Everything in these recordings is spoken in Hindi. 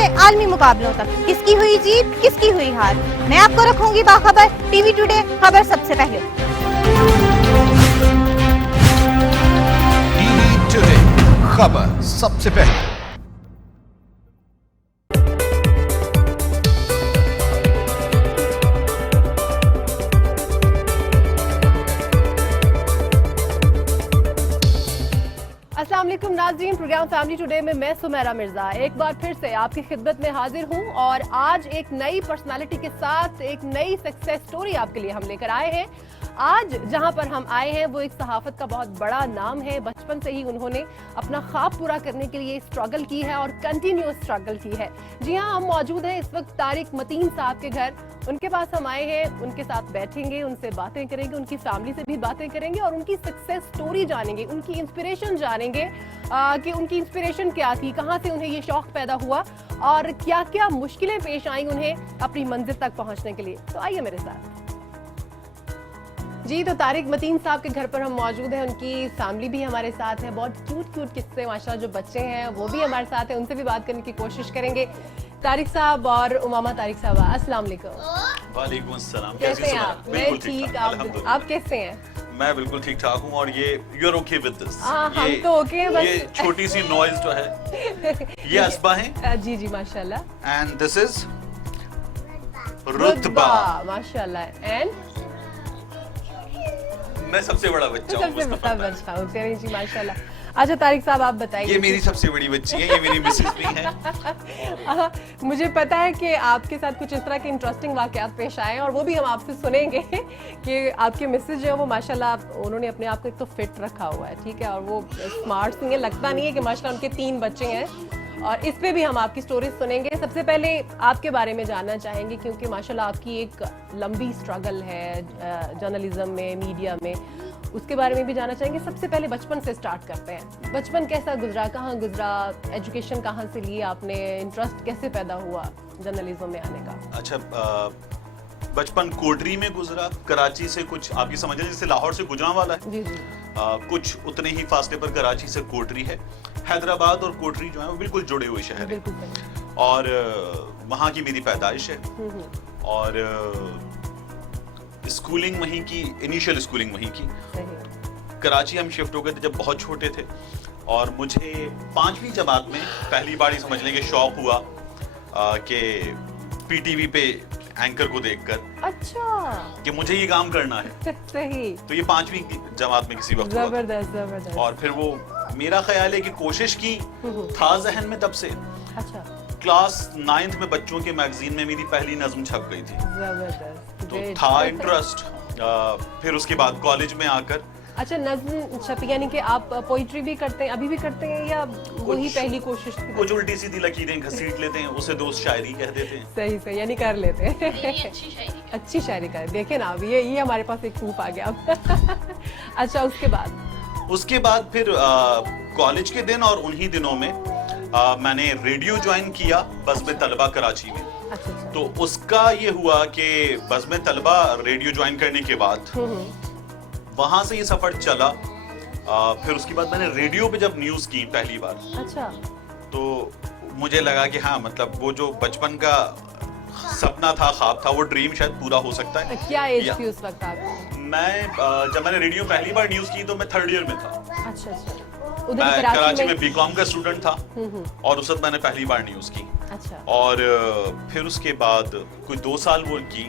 से आलमी मुकाबलों तक किसकी हुई जीत किसकी हुई हार, मैं आपको रखूंगी बाखबर। टीवी टुडे, खबर सबसे पहले। टीवी टुडे, खबर सबसे पहले। अस्सलाम वालेकुम नाज़रीन, प्रोग्राम फैमिली टुडे में मैं सुमेरा मिर्जा एक बार फिर से आपकी खिदमत में हाजिर हूं और आज एक नई पर्सनालिटी के साथ एक नई सक्सेस स्टोरी आपके लिए हम लेकर आए हैं। आज जहां पर हम आए हैं वो एक सहाफत का बहुत बड़ा नाम है। बचपन से ही उन्होंने अपना ख्वाब पूरा करने के लिए स्ट्रगल की है और कंटिन्यूअस स्ट्रगल की है। जी हाँ, हम मौजूद हैं इस वक्त तारिक मतीन साहब के घर। उनके पास हम आए हैं, उनके साथ बैठेंगे, उनसे बातें करेंगे, उनकी फैमिली से भी बातें करेंगे और उनकी सक्सेस स्टोरी जानेंगे, उनकी इंस्पिरेशन जानेंगे कि उनकी इंस्पिरेशन क्या थी, कहाँ से उन्हें ये शौक पैदा हुआ और क्या क्या मुश्किलें पेश आई उन्हें अपनी मंजिल तक पहुंचने के लिए। तो आइए मेरे साथ। जी, तो तारिक मतीन साहब के घर पर हम मौजूद हैं, उनकी फैमिली भी हमारे साथ है। बहुत क्यूट क्यूट किस्से माशाल्लाह, जो बच्चे हैं वो भी हमारे साथ हैं, उनसे भी बात करने की कोशिश करेंगे। तारिक साहब और उमामा तारिक साहब, अस्सलाम वालेकुम। वालेकुम अस्सलाम। कैसे हैं आप? मैं ठीक, आप कैसे हैं? मैं बिल्कुल ठीक ठाक हूँ और ये you're okay with this? हम तो ओके हैं, बस ये छोटी सी नॉइज जो है ये असबा है। जी जी माशाल्लाह। एंड दिस इज रुतबा। माशाल्लाह। एंड मैं सबसे बड़ा बच्चा हूँ। सबसे बड़ा बच्चा हूँ जी माशाल्लाह। अच्छा तारिक साहब, आप बताइए। ये मेरी सबसे बड़ी बच्ची है, ये मेरी मिसेस भी है। मुझे पता है कि आपके साथ कुछ इस तरह के इंटरेस्टिंग वाकयात पेश आए हैं और वो भी हम आपसे सुनेंगे कि आपके मिसेस जो है वो माशाल्लाह उन्होंने अपने आप को एक तो फिट रखा हुआ है, ठीक है, और वो स्मार्ट सिंह है, लगता नहीं है कि माशाल्लाह उनके 3 बच्चे हैं और इस पे भी हम आपकी स्टोरी सुनेंगे। सबसे पहले आपके बारे में जानना चाहेंगे क्योंकि माशाल्लाह आपकी एक लंबी स्ट्रगल है जर्नलिज्म में, मीडिया में, उसके बारे में भी जानना चाहेंगे। सबसे पहले बचपन से स्टार्ट करते हैं। बचपन कैसा गुजरा, कहाँ गुजरा, एजुकेशन कहाँ से ली आपने, इंटरेस्ट कैसे पैदा हुआ जर्नलिज्म में आने का? अच्छा, बचपन कोटरी में गुजरा, कराची से कुछ आपकी समझ जैसे लाहौर से गुजरांवाला है। जी जी। कुछ उतने ही फासले पर कराची से कोटरी है। हैदराबाद और कोटरी जो है वो बिल्कुल जुड़े हुए शहर हैं और वहाँ की मेरी पैदाइश है और स्कूलिंग वहीं की, इनिशियल स्कूलिंग वहीं की। कराची हम शिफ्ट हो गए थे जब बहुत छोटे थे और मुझे 5वीं जमात में पहली बार ही समझने के शौक हुआ कि पीटीवी पे एंकर को देखकर अच्छा कि मुझे ये काम करना है। सही। तो ये 5वीं जमात में किसी वक्त हुआ। जबरदस्त जबरदस्त। और फिर वो मेरा ख्याल है कि कोशिश की था जहन में तब से। अच्छा। क्लास 9th में बच्चों के मैगजीन में मेरी पहली नज्म छप गई थी। जबरदस्त। तो था इंटरेस्ट। फिर उसके बाद कॉलेज में आकर। अच्छा, नज्म छपी यानी कि आप पोइट्री भी करते हैं, अभी भी करते हैं या वही पहली कोशिश थी? कुछ उल्टी सीधी लकीरें घसीट लेते हैं, उसे दोस्त शायरी कह देते हैं। सही सही, यानी कर लेते हैं। अच्छी शायरी कर, देखे ना, अब ये हमारे पास एक प्रूफ आ गया। अच्छा, उसके बाद फिर कॉलेज के दिन और उन्हीं दिनों में मैंने रेडियो ज्वाइन किया बज़्म तलबा कराची में। अच्छा। तो उसका ये हुआ कि बज़्म तलबा रेडियो ज्वाइन करने के बाद वहां से ये सफर चला। फिर उसके बाद मैंने रेडियो पे जब न्यूज की पहली बार, अच्छा, तो मुझे लगा कि हाँ, मतलब वो जो बचपन का सपना था, ख्वाब था, वो ड्रीम शायद पूरा हो सकता है। क्या एज थी उस वक्त आपकी? मैं जब मैंने रेडियो पहली बार न्यूज की तो मैं 3rd ईयर में था। अच्छा। मैं कराची में बीकॉम का स्टूडेंट था और उस वक्त मैंने पहली बार न्यूज की। अच्छा। और फिर उसके बाद कुछ 2 साल वो की।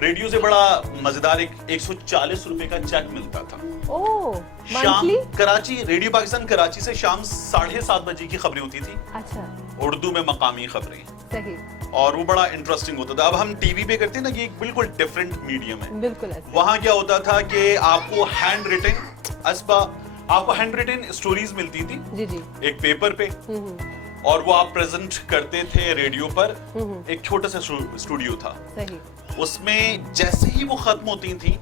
रेडियो से बड़ा मजेदार एक 140 रुपए का चेक मिलता था। ओह, शाम कराची, रेडियो पाकिस्तान कराची से शाम 7:30 बजे की खबरें होती थी। अच्छा। उर्दू में मकामी खबरें। सही। और वो बड़ा इंटरेस्टिंग होता था। अब हम टीवी पे करते हैं ना कि एक बिल्कुल डिफरेंट मीडियम है। बिल्कुल ऐसे। वहाँ क्या होता था कि आपको हैंड रिटन स्टोरीज मिलती थी। जी जी। एक पेपर पे और वो आप प्रेजेंट करते थे रेडियो पर। एक छोटा सा स्टूडियो था। सही। उसमें जैसे ही वो खत्म होती थी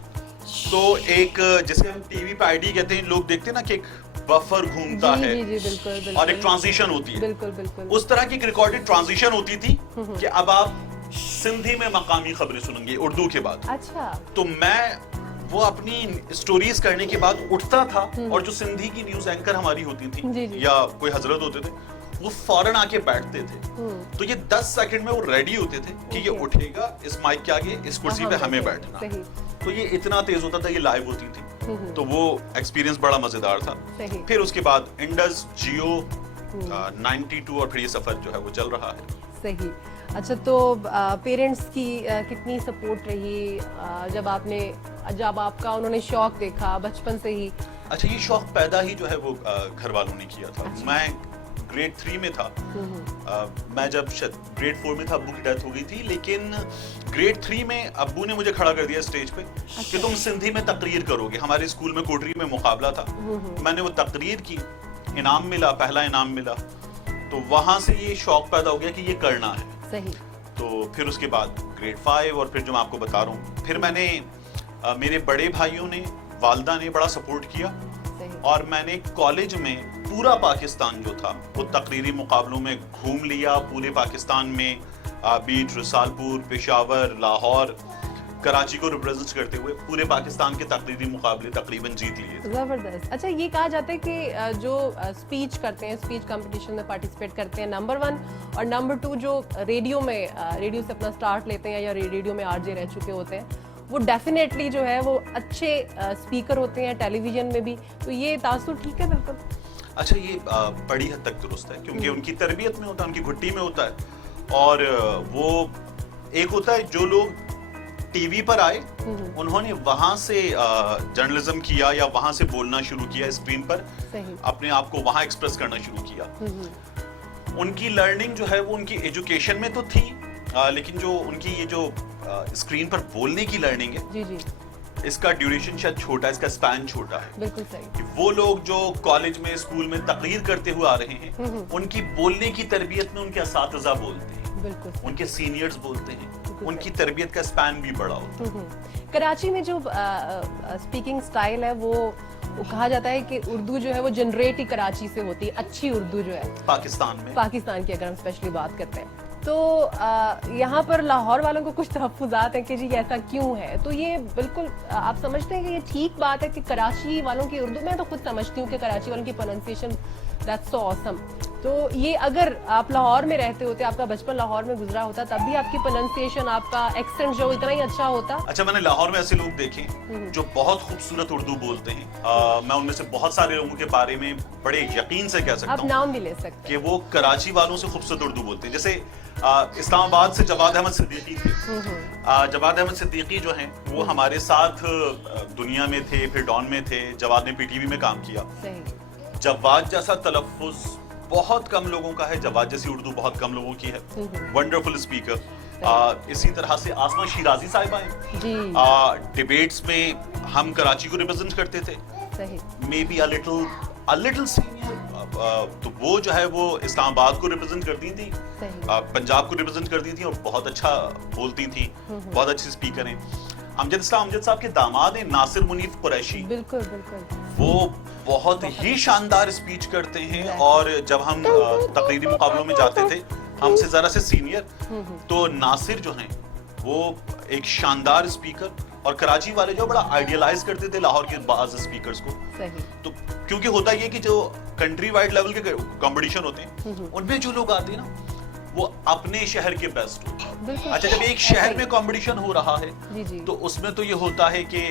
तो एक, जिसे हम टीवी पे आईडी कहते हैं, लोग देखते हैं ना कि एक बफर घूमता है। जी, बिल्कुल, बिल्कुल। और एक ट्रांजिशन होती है। बिल्कुल बिल्कुल। उस तरह की एक रिकॉर्डेड ट्रांजिशन होती थी कि अब आप सिंधी में मकामी खबरें सुनेंगे उर्दू के बाद। अच्छा। तो मैं वो अपनी स्टोरीज करने के बाद उठता था और जो सिंधी की न्यूज एंकर हमारी होती थी जी, जी। या कोई हजरत होते थे, वो फौरन आके बैठते थे। तो ये 10 सेकंड में वो रेडी होते थे कि ये उठेगा इस माइक के आगे, इस कुर्सी पे हमें बैठना। तो ये इतना तेज होता था, ये लाइव होती थी। तो वो एक्सपीरियंस बड़ा मजेदार था। फिर उसके बाद इंडस, जियो, 92 और फिर ये सफर जो है वो चल रहा है। सही। अच्छा, तो पेरेंट्स की कितनी सपोर्ट रही जब आपका उन्होंने शौक देखा बचपन से ही? अच्छा, ये शौक पैदा ही जो है वो घर वालों ने किया था। अच्छा। मैं ग्रेड 3 में था। मैं जब ग्रेड 4 में था अब्बू की डेथ हो गई थी, लेकिन ग्रेड 3 में अब्बू ने मुझे खड़ा कर दिया स्टेज पे कि तुम सिंधी में तकरीर करोगे। हमारे स्कूल में कोटरी में मुकाबला था। मैंने वो तकरीर की, इनाम मिला, पहला इनाम मिला। तो वहां से ये शौक पैदा हो गया कि ये करना है। सही। तो फिर उसके बाद ग्रेड 5 और फिर जो मैं आपको बता रहा हूँ, फिर मैंने मेरे बड़े भाइयों ने, वालदा ने बड़ा सपोर्ट किया। सही। और मैंने कॉलेज में पूरा पाकिस्तान जो था वो तकरीरी मुकाबलों में घूम लिया। पूरे पाकिस्तान में बीट, रसालपुर, पेशावर, लाहौर, कराची को रिप्रेजेंट करते हुए पूरे पाकिस्तान के तकरीरी मुकाबले तकरीबन जीत लिए। जबरदस्त। अच्छा, ये कहा जाता है कि जो स्पीच करते हैं, स्पीच कंपटीशन में पार्टिसिपेट करते हैं, नंबर 1 और नंबर 2 जो रेडियो से अपना स्टार्ट लेते हैं या रेडियो में आरजे रह चुके होते हैं, वो डेफिनेटली जो है वो अच्छे स्पीकर होते हैं टेलीविजन में भी। तो ये तासुर ठीक है? बिल्कुल। अच्छा, ये बड़ी हद तक दुरुस्त है, क्योंकि उनकी तरबियत में होता है, उनकी घुट्टी में होता है। और वो एक होता है जो लोग टीवी पर आए, उन्होंने वहां से जर्नलिज्म किया या वहां से बोलना शुरू किया, स्क्रीन पर अपने आप को वहां एक्सप्रेस करना शुरू किया। उनकी लर्निंग जो है वो उनकी एजुकेशन में तो थी, लेकिन जो उनकी ये जो स्क्रीन पर बोलने की लर्निंग है, जी जी, इसका ड्यूरेशन शायद छोटा है, इसका स्पैन छोटा है। बिल्कुल सही। कि वो लोग जो कॉलेज में, स्कूल में तकरीर करते हुए आ रहे हैं, उनकी बोलने की तरबियत में उनके असातिज़ा बोलते हैं, बिल्कुल उनके सीनियर्स बोलते हैं, उनकी तरबियत का स्पैन भी बड़ा होता है। कराची में जो स्पीकिंग स्टाइल है वो कहा जाता है कि उर्दू जो है वो जनरेट ही कराची से होती है, अच्छी उर्दू जो है पाकिस्तान की अगर हम स्पेशली बात करते हैं। तो यहाँ पर लाहौर वालों को कुछ तहफ्फुज़ात हैं कि जी ऐसा क्यों है। तो ये बिल्कुल आप समझते हैं कि ये ठीक बात है कि कराची वालों की उर्दू, मैं तो खुद समझती हूँ कि कराची वालों की प्रोनाउंसिएशन दैट्स सो ऑसम। तो ये अगर आप लाहौर में रहते होते, आपका बचपन लाहौर में गुजरा होता, तब भी आपकी प्रोनाउंसिएशन, आपका एक्सेंट जो इतना ही अच्छा होता? अच्छा, मैंने लाहौर में ऐसे लोग देखे जो बहुत खूबसूरत उर्दू बोलते हैं। मैं उनमें से बहुत सारे लोगों के बारे में बड़े यकीन से कह सकता हूँ, आप नाम भी ले सकते हैं, कि वो कराची वालों से खूबसूरत उर्दू बोलते हैं। जैसे इस्लामाबाद से जवाद अहमद सिद्दीकी थे। जवाद अहमद सिद्दीकी जो हैं वो हमारे साथ दुनिया में थे, फिर डॉन में थे। जवाद ने पीटीवी में काम किया। जवाद जैसा तलफ्फुज बहुत कम लोगों का है, जवाद जैसी उर्दू बहुत कम लोगों की है। Wonderful speaker. इसी तरह से आसमा शिराजी साहिबा हैं। डिबेट्स में हम कराची को रिप्रेजेंट करते थे, may be a little senior. तो वो जो है वो इस्लामाबाद को रिप्रेजेंट करती थी, पंजाब को रिप्रेजेंट करती थी और बहुत अच्छा बोलती थी, बहुत अच्छी स्पीकर हैं। अमजद साहब के दामाद हैं नासिर मुनीफ कुरैशी, बिल्कुल बिल्कुल, वो बहुत ही शानदार स्पीच करते हैं। और जब हम तकरीरी मुकाबलों में जाते थे, हमसे जरा से सीनियर, तो नासिर जो हैं वो एक शानदार स्पीकर, और कराची वाले जो बड़ा आइडियलाइज करते थे लाहौर के बाज स्पीकर्स को। तो क्योंकि होता ये कि जो कंट्री वाइड लेवल के कंपटीशन होते हैं, उनमें जो लोग आते हैं ना, वो अपने शहर के बेस्ट होते हैं। अच्छा, जब एक शहर में कंपटीशन हो रहा है, तो उसमें तो ये होता है कि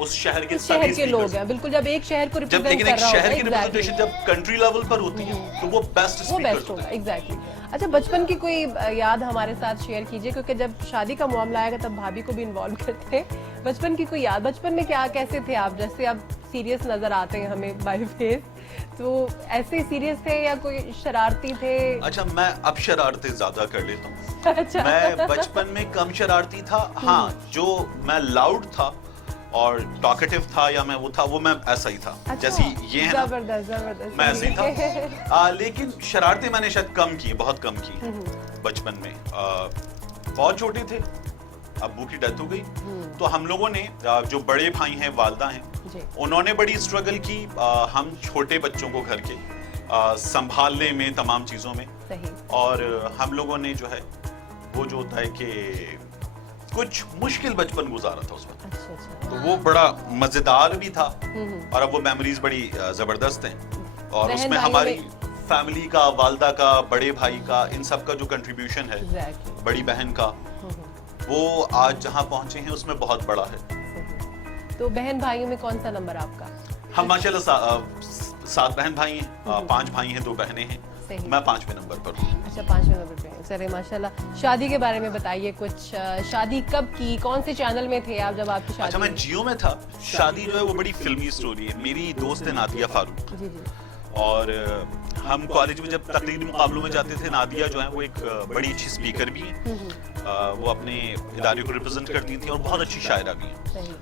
उस शहर के लोग हैं, बिल्कुल। जब एक शहर को रिप्रेजेंट लेकिन एक शहर की रिप्रेजेंटेशन जब कंट्री लेवल पर होती है, तो वो बेस्ट स्पीकर होगा। एग्जैक्टली। अच्छा, बचपन की कोई याद हमारे साथ शेयर कीजिए, क्योंकि जब शादी का मामला आएगा तब भाभी को भी इन्वॉल्व करते हैं। बचपन की कोई याद, बचपन में कैसे थे आप? जैसे अब सीरियस नजर आते हैं हमें बाय फेस, तो ऐसे सीरियस थे या कोई शरारती थे? अच्छा, मैं अब शरारतें ज्यादा कर लेता हूँ। अच्छा। मैं बचपन में कम शरारती था। हाँ, जो मैं लाउड था और टॉकेटिव था, या मैं वो मैं ऐसा ही था। अच्छा, जैसी ये है ना, जबरदस्त, मैं ऐसे ही था। लेकिन शरारतें मैंने शायद कम की, बहुत कम की बचपन में। बहुत छोटे थे, अब्बू की डेथ हो गई, तो हम लोगों ने, जो बड़े भाई हैं, वालदा हैं, उन्होंने बड़ी स्ट्रगल की हम छोटे बच्चों को घर के संभालने में, तमाम चीजों में। और हम लोगों ने जो है वो जो होता है कि कुछ मुश्किल बचपन गुजारा था उस वक्त। अच्छा। तो वो बड़ा मजेदार भी था, और अब वो मेमोरीज बड़ी जबरदस्त हैं। और उसमें हमारी फैमिली का, वालदा का, बड़े भाई का, इन सब का जो कंट्रीब्यूशन है, Exactly. बड़ी बहन का, वो आज जहाँ पहुंचे हैं उसमें बहुत बड़ा है। सही। तो बहन भाइयों में कौन सा नंबर आपका? हम माशाल्लाह 7 बहन भाई हैं, 5 भाई हैं, 2 बहनें हैं। सही। मैं 5वें नंबर पर हूँ। अच्छा, 5वें नंबर पे हैं। चलिए माशाल्लाह। शादी के बारे में बताइए कुछ। शादी कब की, कौन से चैनल में थे आप जब आपकी शादी अच्छा, मैं हुई? जियो में था। शादी जो है वो बड़ी फिल्मी स्टोरी है। मेरी दोस्त है नादिया फारूक, जी जी। और हम कॉलेज में जब तकरीरी मुकाबलों में जाते थे, नादिया जो है वो एक बड़ी अच्छी स्पीकर भी है, वो अपने इदारे को रिप्रेजेंट करती थी और बहुत अच्छी शायरा भी है। सही।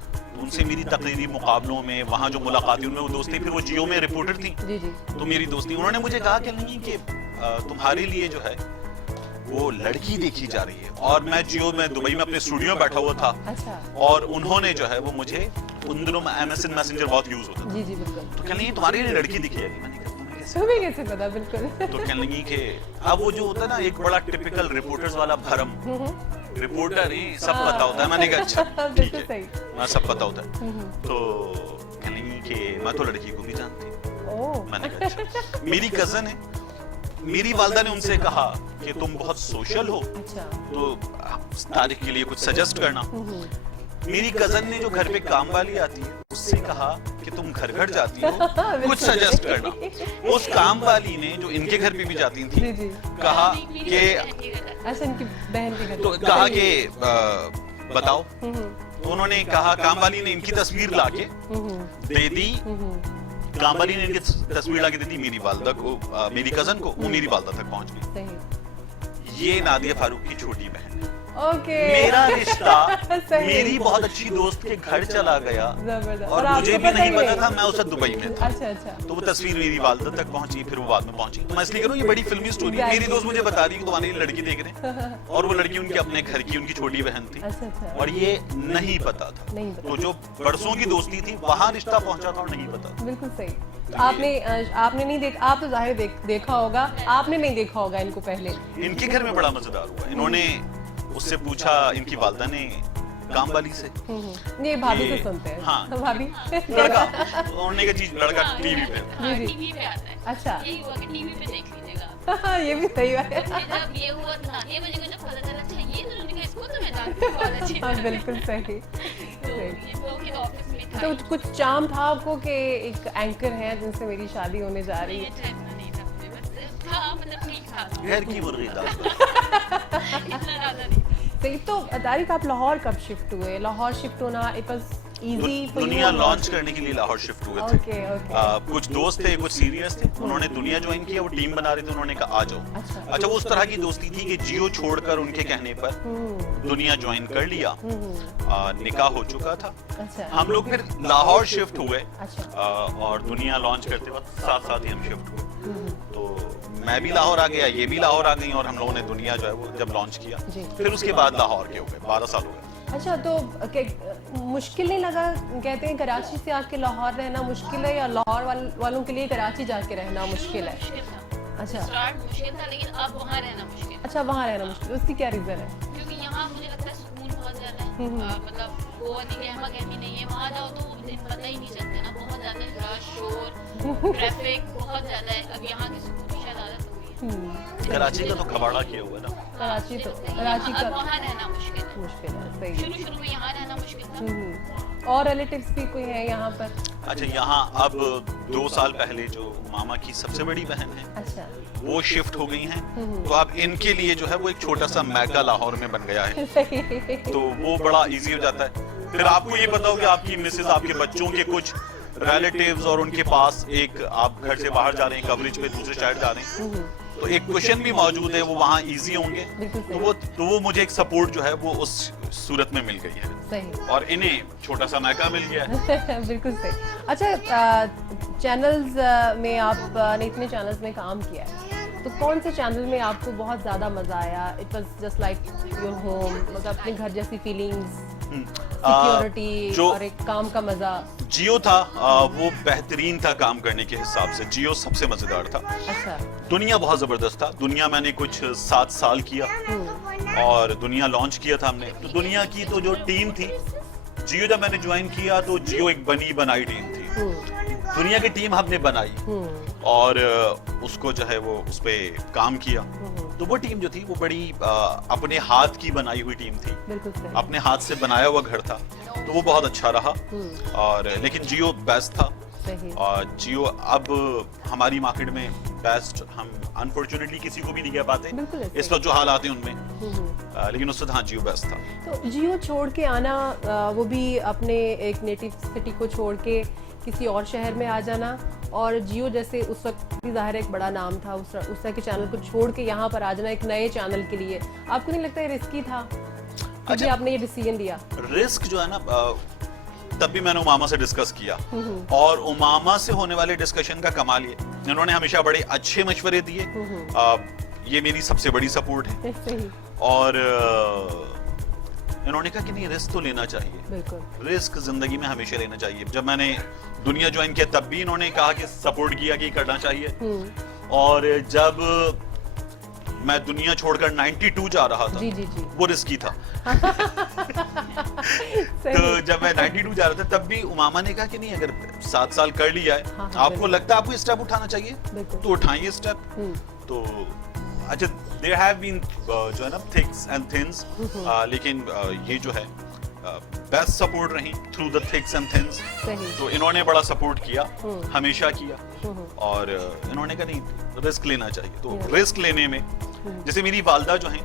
उनसे मेरी तकरीरी मुकाबलों में, वहाँ जो मुलाकात हुई उनमें वो दोस्ती, फिर वो जियो में रिपोर्टर थी, जी जी। तो मेरी दोस्ती, उन्होंने मुझे कहा कि नहीं कि तुम्हारे लिए जो है वो लड़की देखी जा रही है। और मैं जियो में दुबई में अपने स्टूडियो में बैठा हुआ था, अच्छा। और उन्होंने जो है वो मुझे, उन दिनों में MSN मैसेंजर बहुत यूज होता था, जी जी बिल्कुल। तो कहने लगी तुम्हारे लिए लड़की दिखी जाएगी। मैंने कहा तुम्हें कैसे? तुम्हें कैसे पता? बिल्कुल। तो कहने लगी कि अब वो जो होता है ना एक बड़ा टिपिकल रिपोर्टर्स वाला भरम, रिपोर्टर ही सब पता होता है। मैंने कहा अच्छा ठीक बिल्कुल है, सही। मैं सब पता होता है। तो कहने लगी कि मैं तो लड़की को भी जानती हूँ। ओह। मैंने कहा अच्छा। मेरी कजन है, मेरी वालदा ने उनसे कहा कि तुम बहुत सोशल हो, अच्छा। तो तारीख के लिए कुछ सजेस्ट करना। मेरी कजन ने जो घर पे काम वाली आती है उससे कहा कि तुम घर घर जाती हो, कुछ सजेस्ट करना। उस काम वाली ने जो इनके घर पे भी जाती थी, जी जी। कहा कि अच्छा, इनकी बहन के घर। तो कहा कि बताओ। तो उन्होंने कहा, काम वाली ने इनकी तस्वीर लाके दे दी, काम वाली ने इनकी तस्वीर लाके दे दी मेरी वालदा को, मेरी कजन को, वो मेरी वालदा तक पहुंच गई। सही। ये नादिया फारूक की छोटी बहन है। ओके। मेरा रिश्ता सही। मेरी बहुत अच्छी दोस्त के घर चला गया, जबरदस्त। और आपको मुझे भी नहीं नहीं? पता था, मैं उस वक्त दुबई में था। अच्छा अच्छा। तो वो तस्वीर मेरी वालदा तक पहुंची, फिर वो बाद में पहुंची। तो मैं इसलिए कह रहा हूं ये बड़ी फिल्मी स्टोरी है। मेरी दोस्त मुझे बता रही है कि तुम्हारी लड़की देख रहे हैं, और वो लड़की उनके अपने घर की, उनकी छोटी बहन थी, अच्छा अच्छा। और ये नहीं पता था। नहीं पता। तो जो बरसों की दोस्ती थी वहां रिश्ता पहुंचा था और नहीं पता। बिल्कुल सही। आपने नहीं देखा, आप तो जाहिर देखा होगा, आपने नहीं देखा होगा इनको पहले। इनके घर में बड़ा मजेदार हुआ। इन्होंने उससे पूछा, इनकी वालदा ने काम वाली से, ये भाभी से ये- सुनते हैं। हाँ। भाभी। लड़का, उन्होंने कहा चीज लड़का टीवी पे। जी जी। टीवी पे आता है। अच्छा। यही हुआ कि टीवी पे देख लीजिएगा। ये भी सही बात है। फिर जब ये हुआ था, ये मुझे जब पता चला, अच्छा ये तो लड़का, इसको तो मैं जानती हूँ बहुत अच्छी हाँ तरह। बिल्कुल सही। तो ये वो के ऑफिस में था। तो कुछ चाम था आपको कि एक एंकर है जिनसे मेरी शादी होने जा रही ये है? टाइम तो नहीं था मुझे, बस था, मतलब ठीक था, घर की मुर्गी दाल। इतना ज्यादा नहीं। सही। तो तारिक, आप लाहौर कब शिफ्ट हुए? लाहौर शिफ्ट होना it was easy for you? दुनिया लॉन्च करने के लिए लाहौर शिफ्ट हुए थे। Okay okay. कुछ दोस्त थे, कुछ सीनियर्स थे, उन्होंने दुनिया ज्वाइन किया, वो टीम बना रहे थे, उन्होंने कहा आ जाओ। अच्छा। अच्छा, वो उस तरह की दोस्ती थी कि जियो छोड़कर उनके कहने पर दुनिया ज्वाइन कर लिया। निकाह हो चुका था। अच्छा। हम लोग फिर लाहौर शिफ्ट हुए, अच्छा। और दुनिया लॉन्च करते वक्त साथ साथ ही हम शिफ्ट हुए। तो मैं भी लाहौर आ गया, ये भी लाहौर आ गई, और हम लोगों ने दुनिया जो है वो जब लॉन्च किया, जी। फिर उसके बाद लाहौर के हो गए, 12 साल हो गए। अच्छा, तो मुश्किल नहीं लगा? कहते हैं कराची से आके लाहौर रहना मुश्किल है, या लाहौर वालों के लिए कराची जाके रहना मुश्किल है? मुश्किल था। अच्छा। स्टार्ट मुश्किल था, लेकिन अब वहाँ रहना मुश्किल है। अच्छा, वहाँ रहना मुश्किल, उसकी क्या रीजन है? क्योंकि यहाँ मुझे लगता है सुकून बहुत ज्यादा है। मतलब वो गहमा गहमी नहीं है। वहाँ जाओ तो दिन पता ही नहीं चलता ना, बहुत ज्यादा रश, शोर, ट्रैफिक बहुत ज्यादा है। अब यहाँ की सुकून की शायद आदत हो गई है। कराची का तो कबाड़ा किया हुआ है ना। कराची अब का वहाँ रहना मुश्किल है। मुश्किल है। सही। शुरू में यहाँ रहना मुश्किल था। और रिलेटिव्स भी कोई है यहाँ पर? अच्छा, यहाँ अब 2 साल पहले जो मामा की सबसे बड़ी बहन है अच्छा। वो शिफ्ट हो गई हैं, तो अब इनके लिए जो है वो एक छोटा सा मैगा लाहौर में बन गया है, सही। तो वो बड़ा इजी हो जाता है। फिर आपको ये बताओ कि आपकी मिसेज, आपके बच्चों के कुछ रिलेटिव्स और उनके पास, एक आप घर से बाहर जा रहे हैं कवरेज पे, दूसरे शहर जा रहे हैं, तो एक क्वेश्चन भी मौजूद है, वो वहाँ इजी होंगे। बिल्कुल सही। तो वो मुझे एक सपोर्ट जो है वो उस सूरत में मिल गई है, सही। और इन्हें छोटा सा मैका मिल गया है। बिल्कुल सही। अच्छा, चैनल्स में आपने इतने चैनल्स में काम किया है, तो कौन से चैनल में आपको बहुत ज़्यादा मज़ा आया? It was just like your home, मतलब अपने घर जैसी फीलिंग्स, सिक्योरिटी जो और एक काम का मज़ा? जियो था, वो बेहतरीन था काम करने के हिसाब से। जियो सबसे मजेदार था। अच्छा। दुनिया बहुत जबरदस्त था। दुनिया मैंने कुछ 7 साल किया, और दुनिया लॉन्च किया था हमने। तो दुनिया की तो जो टीम थी, जियो जब मैंने ज्वाइन किया तो जियो एक बनी बनाई टीम थी। दुनिया की टीम हमने बनाई और उसको जो है वो उस पे काम किया। तो वो टीम जो थी वो बड़ी अपने हाथ की बनाई हुई टीम थी, बिल्कुल सही। अपने हाथ से बनाया हुआ घर था, तो वो बहुत अच्छा रहा। और लेकिन जियो बेस्ट था। सही। और जियो अब हमारी मार्केट में बेस्ट हम अनफॉर्चुनेटली किसी को भी नहीं कह पाते बिल्कुल ऐसे इस वक्त जो हालात हैं उनमें, लेकिन उससे हाँ जियो बेस्ट था। तो जियो छोड़ के आना, वो भी अपने एक नेटिव सिटी को छोड़ के किसी और शहर में आ जाना, और जियो जैसे उस वक्त भी ज़ाहिर है एक बड़ा नाम था, उस तरह के चैनल को छोड़ के यहाँ पर आ जाना एक नए चैनल के लिए, आपको नहीं लगता है रिस्की था? क्योंकि आपने ये डिसीजन लिया। रिस्क जो है ना, तब भी मैंने उमामा से डिस्कस किया, और उमामा से होने वाले डिस्कशन का कमाल ये, इन्होंने हमेशा बड़े अच्छे मशवरे दिए। ये मेरी सबसे बड़ी सपोर्ट है। सही। और इन्होंने कहा कि नहीं, रिस्क तो लेना चाहिए। बिल्कुल। रिस्क जिंदगी में हमेशा लेना चाहिए। जब मैंने दुनिया ज्वाइन किया तब भी इन्होंने कहा कि सपोर्ट किया कि करना चाहिए। और जब मैं दुनिया छोड़कर 92 जा रहा था, जी। वो रिस्की था। सही। तो जब मैं 92 जा रहा था तब भी उमामा ने कहा कि नहीं, अगर 7 साल कर लिया है, हाँ, आपको लगता है आपको स्टेप उठाना चाहिए बिल्कुल। तो उठाइए स्टेप। तो अच्छा, देयर हैव बीन जो है ना थिक्स एंड थिन्स, लेकिन ये जो है बेस्ट सपोर्ट रही थ्रू द थिक्स एंड थिन्स। सही। तो इन्होंने बड़ा सपोर्ट किया, हमेशा किया। और इन्होंने कहा नहीं, रिस्क लेना चाहिए। तो रिस्क लेने में जैसे मेरी वालदा जो हैं,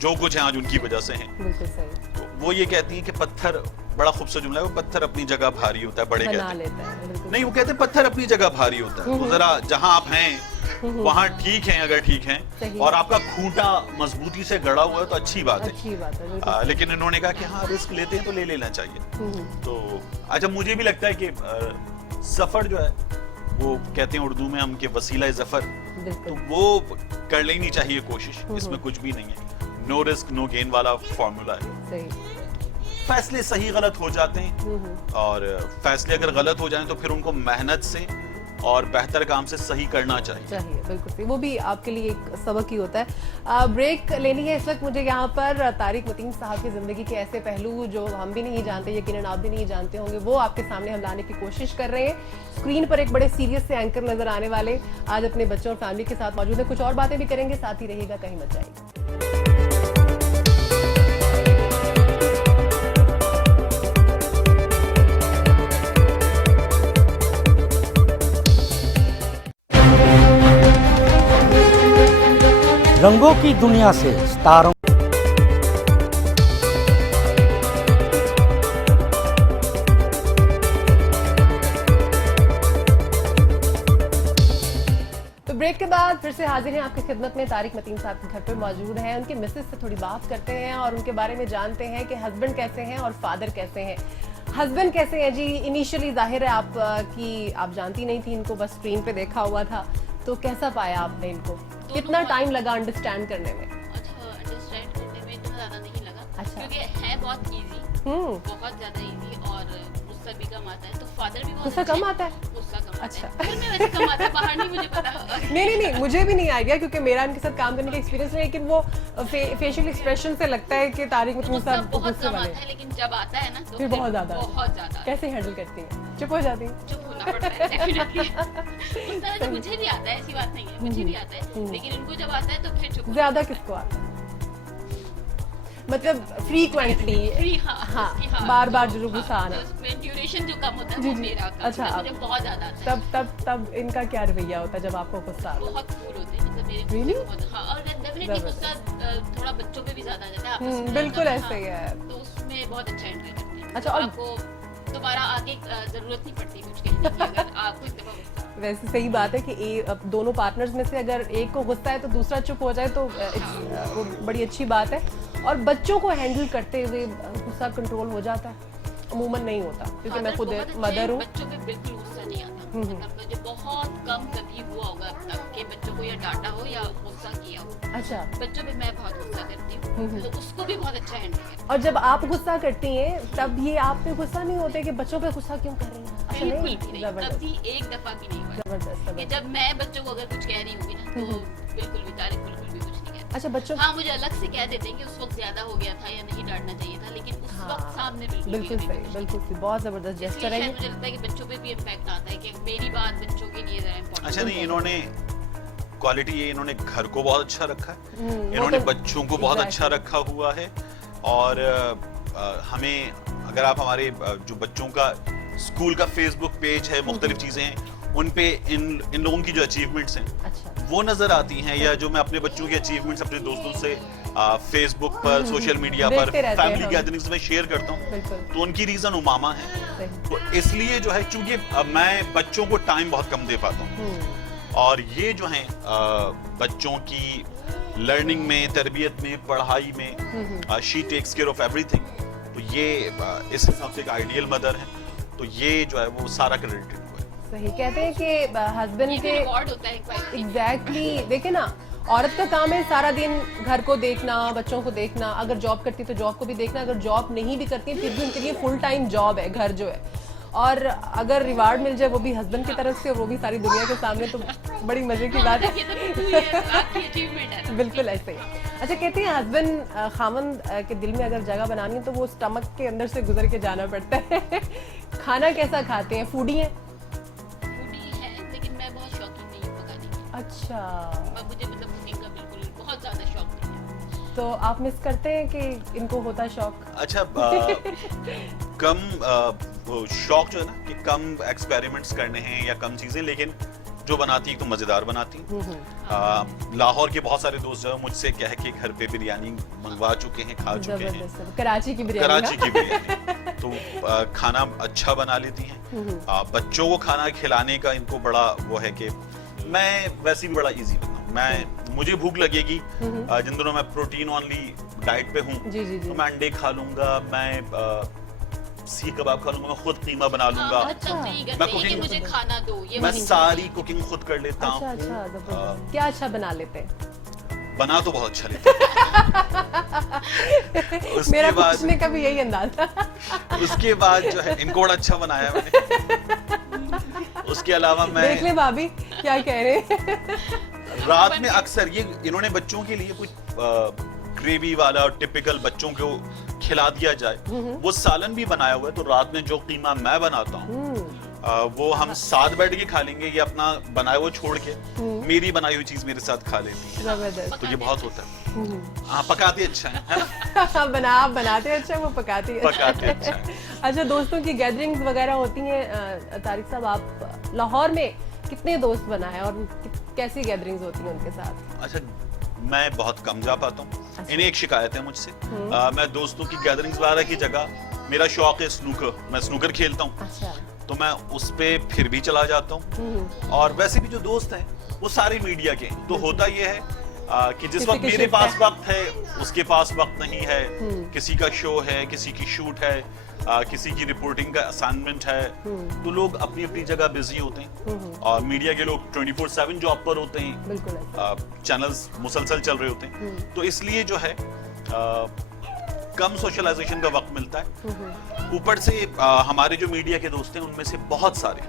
जो कुछ है आज उनकी वजह से हैं, बिल्कुल सही। तो वो ये कहती हैं कि पत्थर, बड़ा खूबसूरत जुमला है वो, पत्थर अपनी जगह भारी होता है, बड़े बना कहते हैं। लेता है, बिल्कुल। नहीं, वो कहते हैं पत्थर अपनी जगह भारी होता है। तो जरा जहां आप हैं वहां ठीक है, अगर ठीक है सही। और आपका खूंटा मजबूती से गड़ा हुआ है तो अच्छी बात है। अच्छी बात है, बिल्कुल। लेकिन इन्होंने कहा कि हाँ, रिस्क लेते हैं तो ले लेना चाहिए। तो अच्छा, मुझे भी लगता है कि सफर जो है वो कहते हैं उर्दू में हम कि वसीला जफर, तो बिल्कुल। वो कर लेनी चाहिए कोशिश। इसमें कुछ भी नहीं है, नो रिस्क नो गेन वाला फॉर्मूला है। सही। फैसले सही गलत हो जाते हैं, और फैसले अगर गलत हो जाएं तो फिर उनको मेहनत से और बेहतर काम से सही करना चाहिए। बिल्कुल सही। वो भी आपके लिए एक सबक ही होता है। ब्रेक लेनी है इस वक्त मुझे यहाँ पर। तारिक मतीन साहब की जिंदगी के ऐसे पहलू जो हम भी नहीं जानते, यकीनन आप भी नहीं जानते होंगे, वो आपके सामने हम लाने की कोशिश कर रहे हैं। स्क्रीन पर एक बड़े सीरियस से एंकर नजर आने वाले आज अपने बच्चों और फैमिली के साथ मौजूद है। कुछ और बातें भी करेंगे, साथ ही रहेगा, कहीं मत जाइए। रंगों की दुनिया से सितारों तो ब्रेक के बाद फिर से हाजिर हैं आपकी खिदमत में। तारिक मतीन साहब के घर पे मौजूद हैं, उनके मिसेस से थोड़ी बात करते हैं और उनके बारे में जानते हैं कि हस्बैंड कैसे हैं और फादर कैसे हैं। हस्बैंड कैसे हैं जी? इनिशियली जाहिर है आप जानती नहीं थी इनको, बस स्क्रीन पे देखा हुआ था, तो कैसा पाया आपने इनको? कितना टाइम लगा अंडरस्टैंड करने में? अच्छा, अंडरस्टैंड करने में तो ज्यादा नहीं लगा। अच्छा। क्योंकि है बहुत इजी, बहुत ज्यादा इजी, और गुस्सा भी कम आता है। तो फादर भी बहुत गुस्सा अच्छे कम हैं। आता है? गुस्सा कम आता अच्छा। है। घर में वैसे कम आता है, बाहर नहीं मुझे पता। नहीं, मुझे भी नहीं आइडिया, क्योंकि मेरा इनके साथ काम करने का एक्सपीरियंस है, लेकिन वो फेशियल एक्सप्रेशन से लगता है कि तारिक मतीन गुस्सा साहब बहुत गुस्से कम वाले आता है, लेकिन जब आता है ना तो फिर बहुत ज्यादा बहुत ज्यादा कैसे हैंडल करती हैं? चुप हो जाती हैं? चुप होना पड़ता है डेफिनेटली। गुस्सा तो मुझे भी आता है, ऐसी बात नहीं है, मुझे भी आता है, लेकिन उनको जब आता है तो फिर चुप। ज्यादा किसको आता है? मतलब फ्रीक्वेंटली? हाँ, बार बार जो गुस्सा आना। ड्यूरेशन जो कम होता है जी, वो जी। मेरा कम अच्छा, होता है, मुझे बहुत ज्यादा आता है। तब इनका क्या रवैया होता है जब आपको गुस्सा आता है? बहुत कूल होते हैं, मतलब मेरे Really? बहुत। हाँ, और डेफिनेटली गुस्सा थोड़ा बच्चों पे भी ज्यादा आ जाता है, आपस में बिल्कुल हाँ, ऐसे ही है। तो उसमें बहुत अच्छा एंजॉय करते हैं। अच्छा, तो और आपको दोबारा आगे जरूरत नहीं पड़ती कुछ कहने की, अगर आपको एक दफा गुस्सा। वैसे सही बात है कि अब दोनों पार्टनर्स में से अगर एक को गुस्सा है तो दूसरा चुप हो जाए तो वो बड़ी अच्छी बात है। और बच्चों को हैंडल करते हुए गुस्सा कंट्रोल हो जाता है? अमूमन नहीं होता, क्योंकि मैं खुद मदर हूँ। बच्चों पे बिल्कुल गुस्सा नहीं आता। मतलब मुझे बहुत कम कभी हुआ होगा अब तक कि बच्चों को या डांटा हो या गुस्सा किया हो। अच्छा। बच्चों पे मैं बहुत गुस्सा करती हूँ, तो उसको भी बहुत अच्छा हैंडल करती और जब आप गुस्सा करती हैं तब ये आप पे गुस्सा नहीं होते कि बच्चों पे गुस्सा क्यों कर रही हैं? हूँ। अच्छा, बिल्कुल भी नहीं, जबरदस्त कभी एक दफा भी नहीं हुआ जबरदस्त कि जब मैं बच्चों को अगर कुछ कह रही हूँ ना तो बिल्कुल भी तारिक बिल्कुल भी कुछ नहीं कहता। अच्छा बच्चों हाँ मुझे अलग से कह देते हैं कि उस वक्त ज्यादा हो गया था या नहीं डांटना चाहिए था, लेकिन उस वक्त सामने बिल्कुल सही, बिल्कुल सही, बहुत जबरदस्त जेस्चर है। मुझे लगता है कि बच्चों पे भी इम्पैक्ट आता है कि मेरी बात बच्चों के लिए जरा इम्पोर्टेंट। अच्छा नहीं, इन्होंने क्वालिटी ये इन्होंने घर को बहुत अच्छा रखा है, इन्होंने बच्चों को बहुत अच्छा रखा हुआ है। और हमें अगर आप हमारे जो बच्चों का स्कूल का फेसबुक पेज है, मुख्तलिफ चीजें हैं, उन पे इन लोगों की जो अचीवमेंट्स हैं अच्छा वो नजर आती हैं, या जो मैं अपने बच्चों की अचीवमेंट्स अपने दोस्तों से फेसबुक पर, सोशल मीडिया पर, देखते रहते हैं फैमिली हम। गैदरिंग्स में शेयर करता हूँ, बिल्कुल तो उनकी रीजन उमामा है। सही। तो इसलिए जो है, चूंकि मैं बच्चों को टाइम बहुत कम दे पाता हूँ, और ये जो है बच्चों की लर्निंग में, तरबियत में, पढ़ाई में, she takes care of everything, तो ये इस हिसाब से एक आइडियल मदर है। तो ये जो है वो सारा क्रेडिट हुआ है। सही कहते हैं कि हस्बैंड ये के रिवॉर्ड होता है एक वाइफ के लिए। एग्जैक्टली देखिए ना, औरत का काम है सारा दिन घर को देखना, बच्चों को देखना, अगर जॉब करती तो जॉब को भी देखना, अगर जॉब नहीं भी करती फिर भी उनके लिए फुल टाइम जॉब है घर जो है। और अगर रिवार्ड मिल जाए वो भी हस्बैंड की तरफ से, वो भी सारी दुनिया के सामने, तो बड़ी मजे की बात ये तो बिल्कुल ये आपकी अचीवमेंट है। बिल्कुल ऐसे ही। अच्छा कहते हैं हस्बैंड खामन के दिल में अगर जगह बनानी है तो वो स्टमक के अंदर से गुजर के जाना पड़ता है। खाना कैसा खाते हैं, फूडी हैं? फूडी है, लेकिन मैं बहुत शौकीन नहीं हूँ पकाने की। अच्छा मुझे मतलब कुकिंग का बिल्कुल बहुत ज्यादा शौक नहीं है। तो आप मिस करते हैं कि इनको होता शौक? अच्छा कम वो शौक जो है ना कि कम एक्सपेरिमेंट्स करने हैं या कम चीजें, लेकिन जो बनाती है तो मजेदार बनाती है। लाहौर के बहुत सारे दोस्त जो है मुझसे कह के घर पे बिरयानी मंगवा चुके हैं, खा चुके हैं। जबरदस्त। कराची की बिरयानी कराची की बिरयानी तो खाना अच्छा बना लेती हैं। बच्चों को खाना खिलाने का इनको बड़ा वो है कि मैं वैसे भी बड़ा इजी बनता हूँ। मुझे भूख लगेगी, जिन दिनों मैं प्रोटीन ओनली डाइट पे हूँ, जी जी जी। तो मैं अंडे खा लूंगा, मैं सीख कबाब खा लूंगा, मैं खुद कीमा बना लूंगा। बहुत तबलीग मैं करते हैं कि cooking- मुझे खाना दो, ये मैं वही सारी कुकिंग खुद कर लेता अच्छा हूँ। अच्छा जबरदस्त। क्या अच्छा बना लेते हैं? बना तो बहुत अच्छा लेता हूँ। मेरा उसके बाद पूछने का भी यही अंदाज था। उसके बाद जो है इनको बड़ा अच्छा बनाया मैंने। उसके अलावा मैं देख ले भाभी क्या कह रहे हैं। रात में अक्सर ये इन्होंने बच्चों के लिए कुछ ग्रेवी वाला टिपिकल बच्चों को खिला दिया जाए, वो सालन भी बनाया हुआ है, तो रात में जो कीमा मैं बनाता हूँ वो हम साथ बैठ के खा लेंगे, ये अपना बनाया हुआ छोड़ के मेरी बनाई हुई चीज मेरे साथ खा लेती है। जबरदस्त। तो ये बहुत होता है। हाँ पकाते अच्छा है ना? आप बनाते अच्छा, वो पकाती है पकाते अच्छा है। अच्छा दोस्तों की गैदरिंग्स वगैरह होती हैं, तारिक साहब आप लाहौर में कितने दोस्त बनाए और कैसी गैदरिंग्स होती हैं उनके साथ? अच्छा मैं बहुत कम जा पाता हूँ, इन्हें एक शिकायत है मुझसे। मैं दोस्तों की गैदरिंग्स वगैरह की जगह, मेरा शौक है स्नूकर, मैं स्नूकर खेलता हूँ, अच्छा तो मैं उस पे फिर भी चला जाता हूँ। और वैसे भी जो दोस्त हैं वो सारे मीडिया के हैं, तो होता ये है कि जिस किसी वक्त की मेरे शिफ्ट पास है। वक्त है उसके पास वक्त नहीं है, किसी का शो है, किसी की शूट है, किसी की रिपोर्टिंग का असाइनमेंट है, तो लोग अपनी अपनी जगह बिजी होते हैं, और मीडिया के लोग 24/7 जॉब पर होते हैं, बिल्कुल ऐसे। चैनल्स मुसलसल चल रहे होते हैं, तो इसलिए जो है कम सोशलाइजेशन का वक्त मिलता है। ऊपर से हमारे जो मीडिया के दोस्त हैं उनमें से बहुत सारे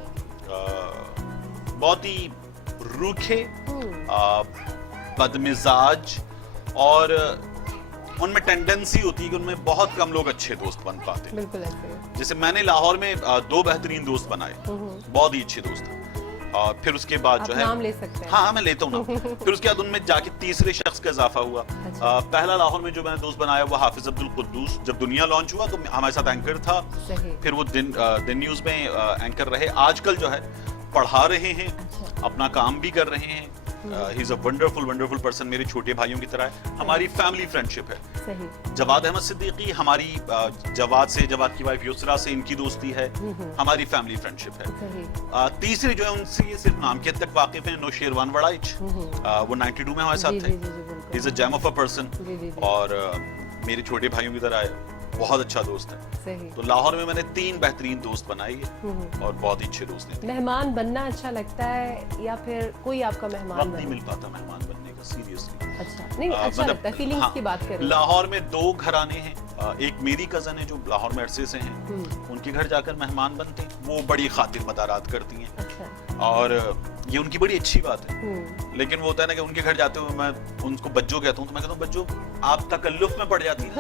बहुत ही रूखे, बदमिजाज, और उनमें टेंडेंसी होती है कि उनमें बहुत कम लोग अच्छे दोस्त बन पाते हैं। बिल्कुल ऐसे। जैसे मैंने लाहौर में 2 बेहतरीन दोस्त बनाए, बहुत ही अच्छे दोस्त हैं। और फिर उसके बाद आप जो है, नाम ले सकते हैं। हाँ मैं लेता हूँ ना। फिर उसके बाद उनमें जाके तीसरे शख्स का इजाफा हुआ। अच्छा। पहला लाहौर में जो मैंने दोस्त बनाया वो हाफिज अब्दुल कुद्दूस, जब दुनिया लॉन्च हुआ तो हमारे साथ एंकर था, सही। फिर वो दिन न्यूज में एंकर रहे, आजकल जो है पढ़ा रहे हैं, अच्छा। अपना काम भी कर रहे हैं। He is a wonderful person, मेरे छोटे भाइयों की तरह है, हमारी फैमिली फ्रेंडशिप है। सही। जवाद अहमद सिद्दीकी, हमारी जवाद की वाइफ युसरा से इनकी दोस्ती है, हमारी फैमिली फ्रेंडशिप है। सही। तीसरे जो है उनसे ये सिर्फ नाम के हद तक वाकिफ हैं, नौशेरवान वड़ाइच, वो 92 में हमारे जी, साथ जी, थे। जी, जी, बिल्कुल। Is a gem of a person, जी, जी, जी। और मेरे छोटे भाइयों की तरह है, बहुत अच्छा दोस्त है। सही। तो लाहौर में मैंने 3 बेहतरीन दोस्त बनाए हैं, और बहुत ही अच्छे दोस्त हैं। मेहमान बनना अच्छा लगता है या फिर कोई आपका मेहमान वक्त नहीं बने? मिल पाता मेहमान बनने का, सीरियसली। अच्छा नहीं अच्छा मतलब, लगता है, फीलिंग्स हाँ, की बात कर रहे हैं। लाहौर में 2 घराने हैं, एक मेरी कजन है जो लाहौर में अरसे से हैं, उनके घर जाकर मेहमान बनते हैं, वो बड़ी खातिर मदारात करती हैं। अच्छा। और ये उनकी बड़ी अच्छी बात है। लेकिन वो होता है ना कि उनके घर जाते हुए मैं उनको बज्जो कहता हूँ, तो मैं कहता हूँ बज्जो आप तकल्लुफ में पड़ जाती है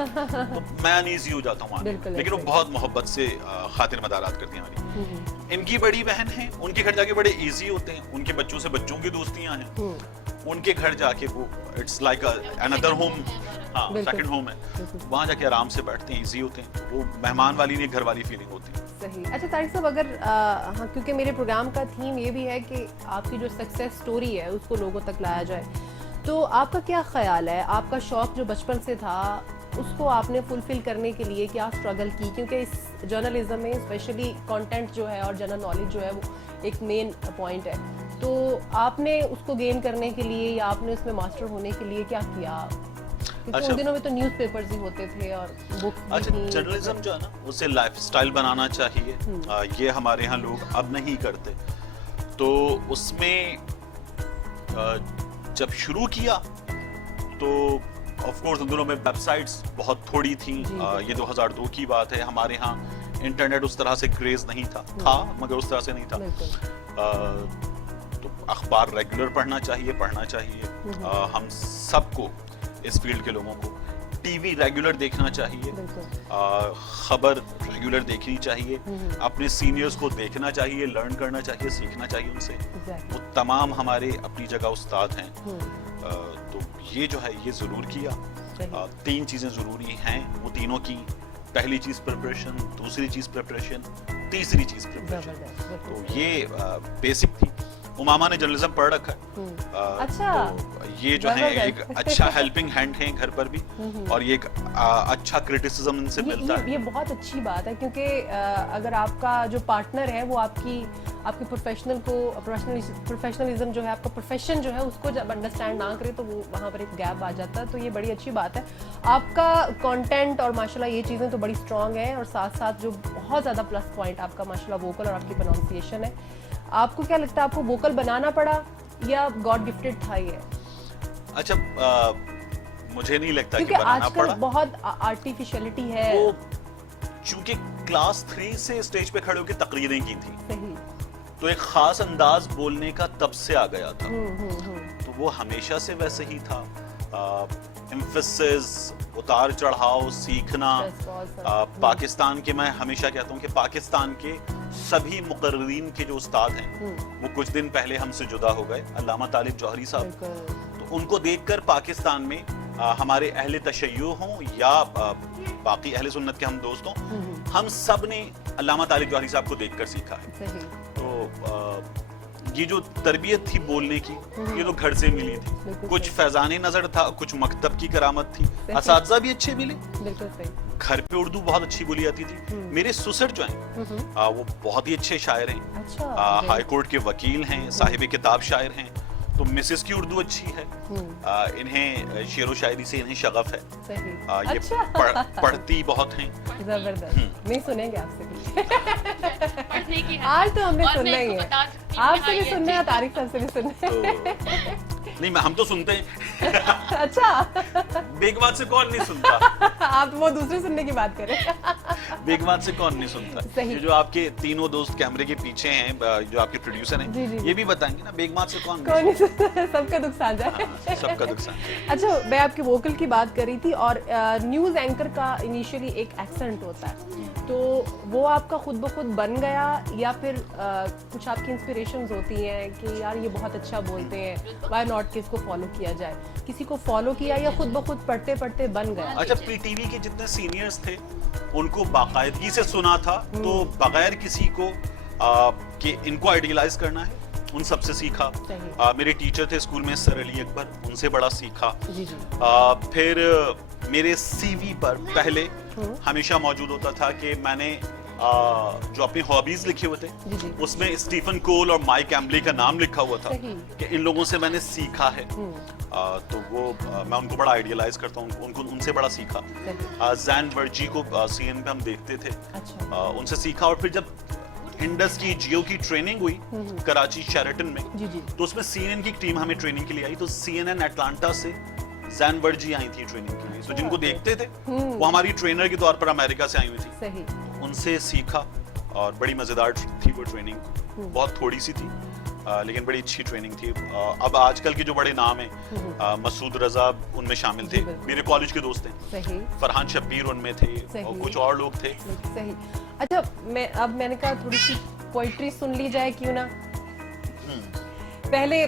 तो मैं अनईजी हो जाता हूँ। लेकिन वो बहुत मोहब्बत से खातिर मदारात करती हैं हमारी। इनकी बड़ी बहन है, उनके घर जाके बड़े इजी होते हैं, उनके बच्चों से बच्चों की दोस्तियां हैं, उनके घर जाके वो इट्स लाइक अनदर होम, हाँ सेकंड होम है, वहाँ जाके आराम से बैठते हैं, इजी होते हैं, वो मेहमान वाली नहीं घर वाली फीलिंग होती है। सही। अच्छा तारिक साहब, अगर हाँ, क्योंकि मेरे प्रोग्राम का थीम ये भी है कि आपकी जो सक्सेस स्टोरी है उसको लोगों तक लाया जाए, तो आपका क्या ख्याल है, आपका शौक जो बचपन से था उसको आपने फुलफिल करने के लिए क्या स्ट्रगल की? क्योंकि इस जर्नलिज्म में स्पेशली कंटेंट जो है और जनरल नॉलेज जो है वो एक मेन पॉइंट है, तो आपने उसको गेन करने के लिए या आपने उसमें मास्टर होने के लिए क्या किया? क्योंकि उन दिनों में तो न्यूज़पेपर्स ही होते थे और बुक्स भी अच्छा, थी। जर्नलिज्म जो है ना उसे लाइफस्टाइल बनाना चाहिए, ये हमारे यहाँ लोग अब नहीं करते। तो उसमें जब शुरू किया तो ऑफ कोर्स उन दिनों में वेबसाइट्स बहुत थोड़ी थी, ये 2002 की बात है। हमारे यहाँ इंटरनेट उस तरह से क्रेज नहीं था मगर उस तरह से नहीं था। तो अखबार रेगुलर पढ़ना चाहिए, हम सबको, इस फील्ड के लोगों को टीवी रेगुलर देखना चाहिए, खबर रेगुलर देखनी चाहिए, अपने सीनियर्स को देखना चाहिए, लर्न करना चाहिए, सीखना चाहिए उनसे। वो तमाम हमारे अपनी जगह उस्ताद हैं। तो ये जो है ये जरूर किया। 3 चीजें जरूरी हैं, वो तीनों की, पहली चीज प्रिपरेशन, दूसरी चीज प्रिपरेशन, तीसरी चीज प्रिपरेशन। तो ये बेसिक थी। उमामा ने जर्नलिज्म पढ़ रखा है। अच्छा, तो ये जो है एक अच्छा हेल्पिंग हैंड है घर पर भी, और ये एक अच्छा क्रिटिसिज्म इनसे मिलता है। ये बहुत अच्छी बात है, क्योंकि अगर आपका जो पार्टनर है वो आपकी प्रोफेशनलिज्म जो है, आपका प्रोफेशन जो है उसको जब अंडरस्टैंड ना करे तो वो वहाँ पर एक गैप आ जाता है। तो ये बड़ी अच्छी बात है। आपका कंटेंट और माशाल्लाह ये चीज़ें तो बड़ी स्ट्रांग है, और साथ साथ जो बहुत ज़्यादा प्लस पॉइंट आपका माशाल्लाह वोकल और आपकी प्रोनाउंसिएशन है। आपको क्या लगता है, आपको वोकल बनाना पड़ा या गॉड गिफ्टेड था ये? अच्छा, मुझे नहीं लगता कि क्योंकि बनाना आजकल पड़ा। बहुत आर्टिफिशियलिटी है। वो चूंकि क्लास 3 से स्टेज पे खड़े होकर तकरीरें की थी, सही। तो एक खास अंदाज बोलने का तब से आ गया था। तो वो हमेशा से वैसे ही था। एम्फेसिस, उतार चढ़ाव, सीखना। पाकिस्तान के, मैं हमेशा कहता हूँ कि पाकिस्तान के सभी मुकर्रीन के जो उस्ताद हैं वो कुछ दिन पहले हमसे जुदा हो गए, अल्लामा तालिब जौहरी साहब। तो उनको देखकर पाकिस्तान में हमारे अहले तशय्युअ हों या बाकी अहले सुन्नत के हम दोस्त हों, हम सब ने अल्लामा तालिब जौहरी साहब को देखकर सीखा है। तो ये जो तरबियत थी बोलने की, ये तो घर से मिली थी। कुछ फैजाने नजर था, कुछ मकतब की करामत थी, असातिज़ा भी अच्छे मिले। बिल्कुल सही। घर पे उर्दू बहुत अच्छी बोली जाती थी। मेरे सुसर जो हैं वो बहुत ही अच्छे शायर हैं। अच्छा, हाई कोर्ट के वकील हैं, साहिब किताब शायर हैं। तो मिसेस की उर्दू अच्छी है। इन्हें शेरो शायरी से इन्हें शगफ है। सही। ये अच्छा। पढ़ती बहुत हैं। जबरदस्त। नहीं सुनेंगे आपसे भी। पढ़ने की है। आज तो हमने और सुनना मैं ही इसको है। बता सकती हूँ आपसे कि भी सुनना है, तारिक साहब से भी सुनना है। नहीं, हम तो सुनते हैं। अच्छा। बेगमात से कौन नहीं सुनता? आप वो दूसरे सुनने की बात करें। बेगमात से कौन नहीं सुनता? सही। ये जो आपके तीनों दोस्त कैमरे के पीछे हैं, जो आपके प्रोड्यूसर हैं, जी, जी। ये भी बताएंगे ना, बेगमात से कौन कौन नहीं सुनता है, सबका दुख साझा है। हाँ, सबका दुख साझा है। अच्छा, मैं आपके वोकल की बात कर रही थी, और न्यूज़ एंकर का इनिशियली एक एक्सेंट होता है, तो वो आपका खुद ब खुद बन गया या फिर कुछ आपकी इंस्पिरेशंस होती हैं कि यार ये बहुत अच्छा बोलते हैं, व्हाई नॉट कि इसको फॉलो किया जाए? किसी को फॉलो किया या खुद ब खुद पढ़ते पढ़ते बन गया? अच्छा, पीटीवी के जितने सीनियर्स थे उनको बाकायदगी से सुना था, तो बगैर किसी को कि इनको आइडियलाइज करना है, उन सबसे सीखा। मेरे टीचर थे स्कूल में सर अली अकबर, उनसे बड़ा सीखा। जी जी। फिर मेरे सीवी पर पहले हमेशा मौजूद होता था कि मैंने जो अपनी हॉबीज लिखे हुए थे जी। उसमें स्टीफन कोल और माइक एम्बली का नाम लिखा हुआ था कि इन लोगों से मैंने सीखा है। तो वो मैं उनको बड़ा आइडियलाइज करता हूँ, उनको उनसे बड़ा सीखा। जैन वर्जी को सीएन पे हम देखते थे। अच्छा। उनसे सीखा। और फिर जब इंडस की जियो की ट्रेनिंग हुई कराची शेरेटन में, जी जी। तो उसमें सीएनएन की टीम हमें ट्रेनिंग के लिए आई। तो सीएनएन अटलांटा से जैन वर्जी आई थी ट्रेनिंग के लिए। तो जिनको देखते थे वो हमारी ट्रेनर के तौर पर अमेरिका से आई हुई थी। सही। उनसे सीखा और बड़ी मजेदार थी वो ट्रेनिंग, बहुत थोड़ी सी थी। लेकिन बड़ी अच्छी ट्रेनिंग थी। अब आजकल के जो बड़े नाम हैं, मसूद रजा उनमें शामिल थे, मेरे कॉलेज के दोस्त हैं। सही। फरहान शब्बीर उनमें थे और कुछ और लोग थे। सही। अच्छा, मैंने कहा थोड़ी सी पोइट्री सुन ली जाए, क्यों ना? पहले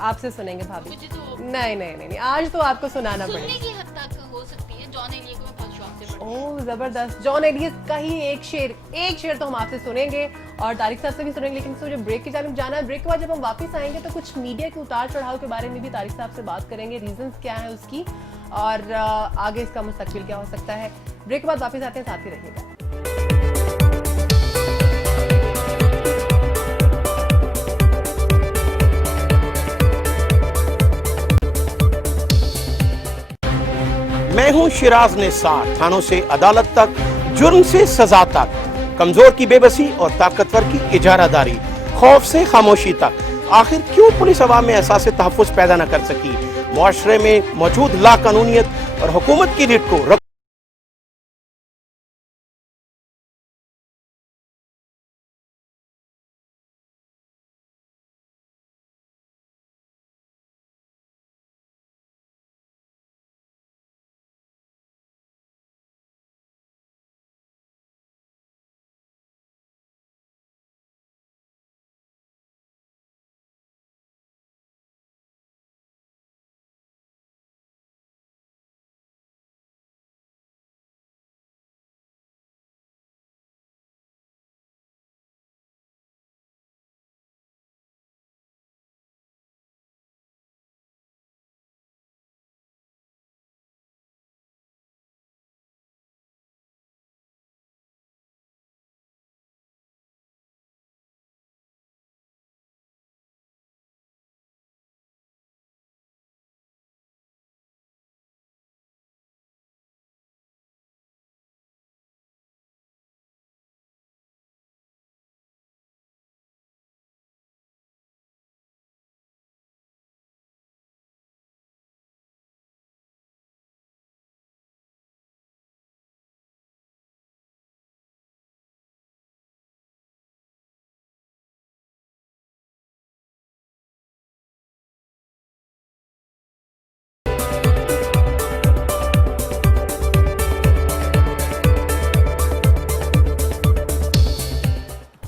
आपसे सुनेंगे भाभी। मुझे तो नहीं, आज तो आपको सुनाना सुनने पड़ेगा। की हद तक हो सकती है। जॉन एलिया को मैं बहुत शौक से पढ़ती हूँ। ओह जबरदस्त। जॉन एलियस का ही एक शेर तो हम आपसे सुनेंगे और तारिक साहब से भी सुनेंगे, लेकिन मुझे ब्रेक की जानिब जाना है। ब्रेक के बाद जब हम वापस आएंगे तो कुछ मीडिया के उतार चढ़ाव के बारे में भी तारिक साहब से बात करेंगे, रीजंस क्या है उसकी और आगे इसका मुस्तकबिल क्या हो सकता है। ब्रेक के बाद वापस आते हैं, साथ ही रहिएगा। मैं हूं शिराज निसार। थानों से अदालत तक, जुर्म से सजा तक, कमजोर की बेबसी और ताकतवर की इजारादारी, खौफ से खामोशी तक। आखिर क्यों पुलिस अवाम में एहसास तहफ़्फ़ुज़ पैदा न कर सकी? मुआशरे में मौजूद लाकानूनियत और हुकूमत की रीढ़ को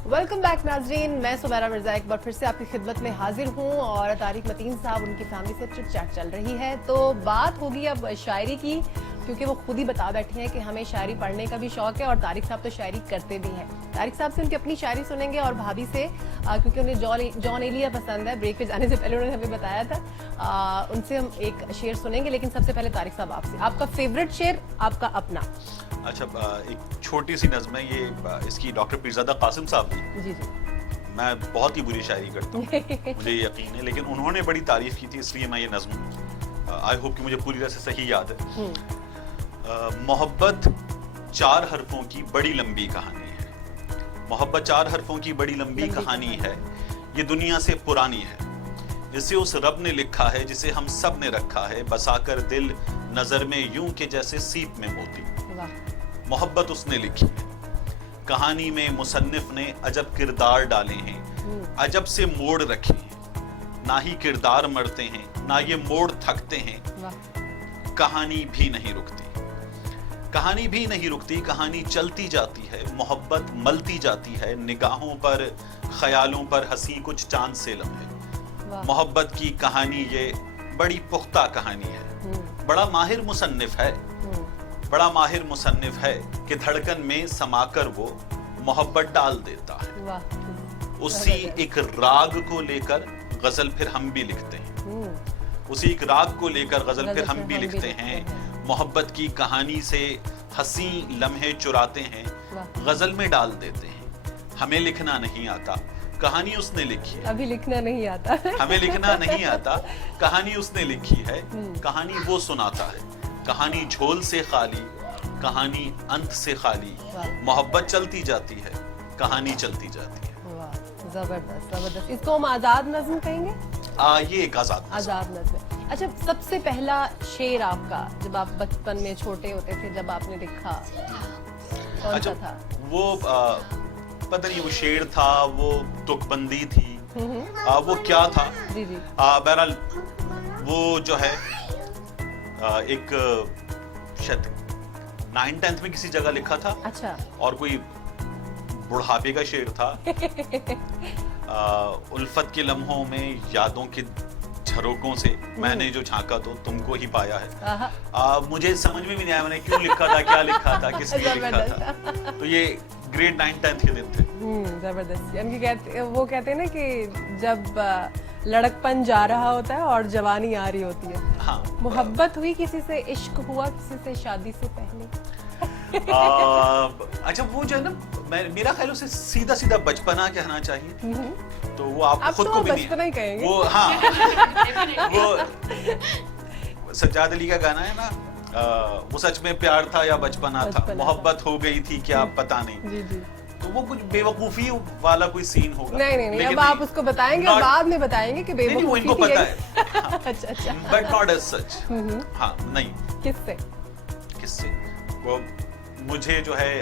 वेलकम बैक नाजरीन, मैं सुमेरा मिर्जा एक बार फिर से आपकी खिदमत में हाजिर हूं और तारिक मतीन साहब उनकी फैमिली से चिट चैट चल रही है। तो बात होगी अब शायरी की, क्योंकि वो खुद ही बता बैठे हैं कि हमें शायरी पढ़ने का भी शौक है और तारिक साहब तो शायरी करते भी हैं। तारिक साहब से उनकी अपनी शायरी सुनेंगे और भाभी से क्योंकि उन्हें जॉन एलिया पसंद है, ब्रेक पे जाने से पहले उन्होंने हमें बताया था, उनसे हम एक शेर सुनेंगे। लेकिन सबसे पहले तारिक साहब आपसे, आपका फेवरेट शेर, आपका अपना। अच्छा, एक छोटी सी नज़्म है ये, इसकी डॉक्टर पीरज़ादा कासिम साहब ने। जी जी। मैं बहुत ही बुरी शायरी करता हूँ मुझे यकीन है, लेकिन उन्होंने बड़ी तारीफ की थी, इसलिए मैं ये नज़्म, आई होप कि मुझे पूरी तरह से सही याद है। मोहब्बत 4 हरफों की बड़ी लंबी कहानी है। मोहब्बत 4 हरफों की बड़ी लंबी कहानी है, ये दुनिया से पुरानी है। इसे उस रब ने लिखा है जिसे हम सब ने रखा है, बसाकर दिल नजर में यूं के जैसे सीप में मोती। मोहब्बत उसने लिखी है, कहानी में मुसन्निफ ने अजब किरदार डाले हैं, अजब से मोड़ रखे हैं। ना ही किरदार मरते हैं, ना ये मोड़ थकते हैं। कहानी भी नहीं रुकती, कहानी भी नहीं रुकती, कहानी चलती जाती है। मोहब्बत मलती जाती है, निगाहों पर ख्यालों पर हंसी कुछ चांद से लम्हे। मोहब्बत की कहानी ये बड़ी पुख्ता कहानी है। बड़ा माहिर मुसन्निफ है, बड़ा माहिर मुसन्निफ है कि धड़कन में समाकर वो मोहब्बत डाल देता है। उसी एक राग को लेकर गजल फिर हम भी लिखते हैं, उसी एक राग को लेकर गजल फिर हम भी लिखते हैं। मोहब्बत की कहानी से हंसी लम्हे चुराते हैं, गजल में डाल देते हैं। हमें लिखना नहीं आता, कहानी उसने लिखी है। अभी लिखना नहीं आता हमें लिखना नहीं आता, कहानी उसने लिखी है। कहानी वो सुनाता है, कहानी झोल से खाली, कहानी अंत से खाली। मोहब्बत चलती जाती है, कहानी चलती जाती है। वाह, जबरदस्त जबरदस्त। इसको हम आजाद नज़्म कहेंगे? ये एक आजाद नज़्म। अच्छा, सबसे पहला शेर आपका जब आप बचपन में छोटे होते थे, जब आपने लिखा, कौन सा था? वो पता नहीं वो शेर था, वो तुकबंदी थी, वो क्या था। जी जी। बहरहाल वो जो है एक शायद 9th-10th में किसी जगह लिखा था अच्छा। और कोई बुढ़ापे का शेर था। उल्फत के लम्हों में यादों के झरोकों से मैंने जो झांका तो तुमको ही पाया है। मुझे समझ में भी नहीं आया मैंने क्यों लिखा था, क्या लिखा था, किस लिए लिखा था। तो ये ग्रेड 9th-10th के दिन थे। जबरदस्त। यानी वो कहते हैं ना कि जब लड़कपन जा रहा होता है और जवानी आ रही होती है। हाँ। मोहब्बत हुई किसी से, इश्क हुआ किसी से शादी से पहले? अच्छा वो जो है ना मेरा ख्याल उसे सीधा सीधा बचपना कहना चाहिए। तो वो आप खुद तो को भी बचपना ही नहीं कहेंगे। वो हाँ वो सज्जाद अली का गाना है ना, वो सच में प्यार था या बचपना था, मोहब्बत हो गई थी क्या पता नहीं। जी जी। तो वो कुछ बेवकूफी वाला कोई सीन होगा। नहीं अब आप उसको बताएंगे और बाद में बताएंगे कि नहीं, वो इनको बेवकूफी पता है। है। अच्छा अच्छा। But not as such. हाँ नहीं। किससे? किससे? वो मुझे जो है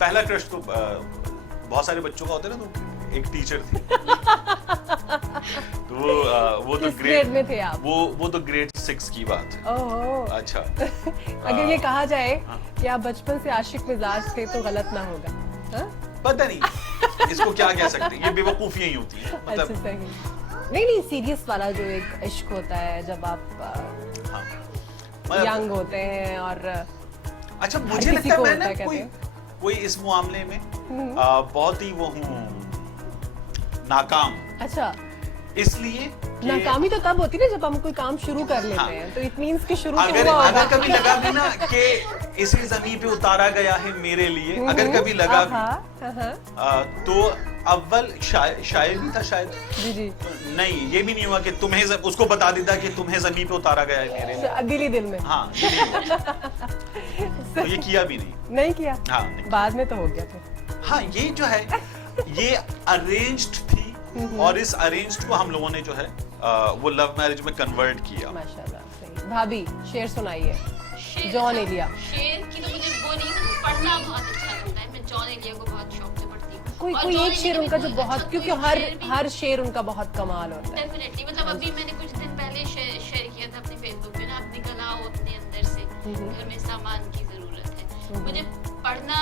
पहला क्रश तो बहुत सारे बच्चों का होता है ना, तो एक टीचर थी। तो वो तो किस ग्रेड में थे आप? वो तो ग्रेड 6 की बात है। ओहो। अच्छा। अगर ये कहा जाए कि आप बचपन से आशिक मिजाज थे तो गलत ना होगा। हाँ? पता नहीं इसको क्या कह सकते हैं, ये बेवकूफियां ही होती है। अच्छा सही। नहीं सीरियस वाला जो एक इश्क होता है जब आप हाँ। यंग होते हैं और अच्छा मुझे किसी लगता है को मैं होता ना है, कोई इस मामले में बहुत ही वो हूँ नाकाम। अच्छा। इसलिए नाकामी तो तब होती है ना जब हम कोई काम शुरू कर लेते हैं, तो इट मींस कि शुरू अगर हुआ होगा। अगर कभी लगा भी ना कि इसे जमीन पे उतारा गया है मेरे लिए, अगर कभी लगा भी तो अव्वल शायर भी था शायद। जी जी। नहीं ये भी नहीं हुआ कि तुम्हें उसको बता देता कि तुम्हें जमीन पे उतारा गया है मेरे लिए। दिल ही दिल में। हाँ ये नहीं हुआ। तो ये किया भी नहीं किया। हाँ नहीं। बाद में तो हो गया फिर। हाँ ये जो है ये अरेंज्ड थी और इस अरेंज्ड को हम लोगों ने जो है वो लव मैरिज में कन्वर्ट किया। माशाल्लाह सही। भाभी शेर सुनाइए। शेर जॉन अच्छा, एलिया। शेर की तो मुझे वो नहीं, मुझे पढ़ना बहुत अच्छा लगता है। मैं जॉन एलिया को बहुत शौक से पढ़ती हूँ। कोई और कोई जॉन एक शेर एलिया उनका भी जो कोई बहुत, अच्छा क्योंकि कोई शेर भी- हर शेर उनका बहुत कमाल होता है। डेफिनेटली मतलब अभी मैंने कुछ दिन पहले शेयर किया था अपने फेसबुक पे ना, अपनी कला अपने अंदर से, घर में सामान की जरूरत है। मुझे पढ़ना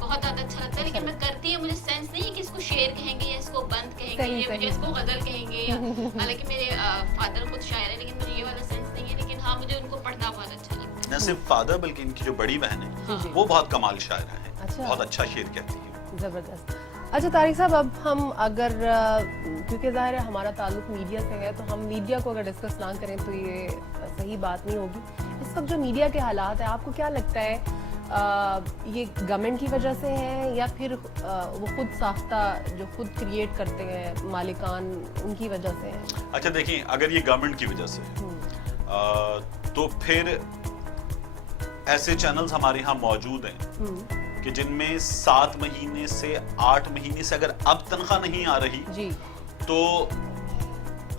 बहुत ज्यादा अच्छा लगता है, लेकिन मैं करती है मुझे सेंस नहीं है कि इसको शेर कहेंगे या इसको बंद कहेंगे सही, या मुझे सही। इसको गजल कहेंगे या हालांकि मेरे फादर खुद शायर है, लेकिन मुझे ये वाला सेंस नहीं है। लेकिन हाँ मुझे उनको पढ़ना बहुत अच्छा लगता है। न सिर्फ फादर बल्कि इनकी जो बड़ी बहन है जी। वो बहुत कमाल शायर है। अच्छा। बहुत अच्छा शेर कहती है। जबरदस्त। अच्छा तारिक साहब, अब हम अगर क्योंकि जाहिर है हमारा ताल्लुक मीडिया से है, तो हम मीडिया को अगर डिस्कस ना करें तो ये सही बात नहीं होगी। इस वक्त जो मीडिया के हालात है, आपको क्या लगता है ये गवर्नमेंट की वजह से है या फिर वो खुद साख्ता जो खुद क्रिएट करते हैं मालिकान, उनकी वजह से है? अच्छा देखिए, अगर ये गवर्नमेंट की वजह से है तो फिर ऐसे चैनल्स हमारे यहाँ मौजूद हैं कि जिनमें 7 महीने से 8 महीने से अगर अब तनख्वाह नहीं आ रही जी, तो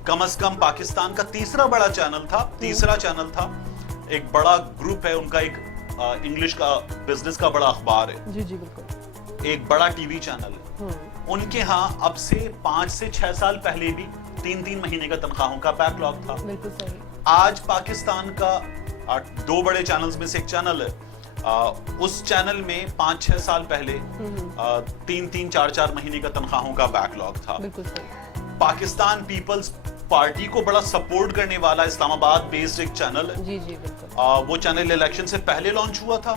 कम से कम पाकिस्तान का तीसरा बड़ा चैनल था, तीसरा चैनल था, एक बड़ा ग्रुप है उनका, एक इंग्लिश का बिजनेस का बड़ा अखबार है, जी जी बिल्कुल, एक बड़ा टीवी चैनल है, उनके यहाँ अब से 5 से 6 साल पहले भी 3-3 महीने का तनख्वाहों का बैकलॉग था। बिल्कुल सही। आज पाकिस्तान का 2 बड़े चैनल्स में से एक चैनल है, उस चैनल में 5-6 साल पहले 3-3, 4-4 महीने का तनख्वाहों का बैकलॉग था। बिल्कुल सही। पाकिस्तान पीपल्स पार्टी को बड़ा सपोर्ट करने वाला इस्लामाबाद बेस्ड एक चैनल है, जी जी बिल्कुल। वो चैनल इलेक्शन से पहले लॉन्च हुआ था।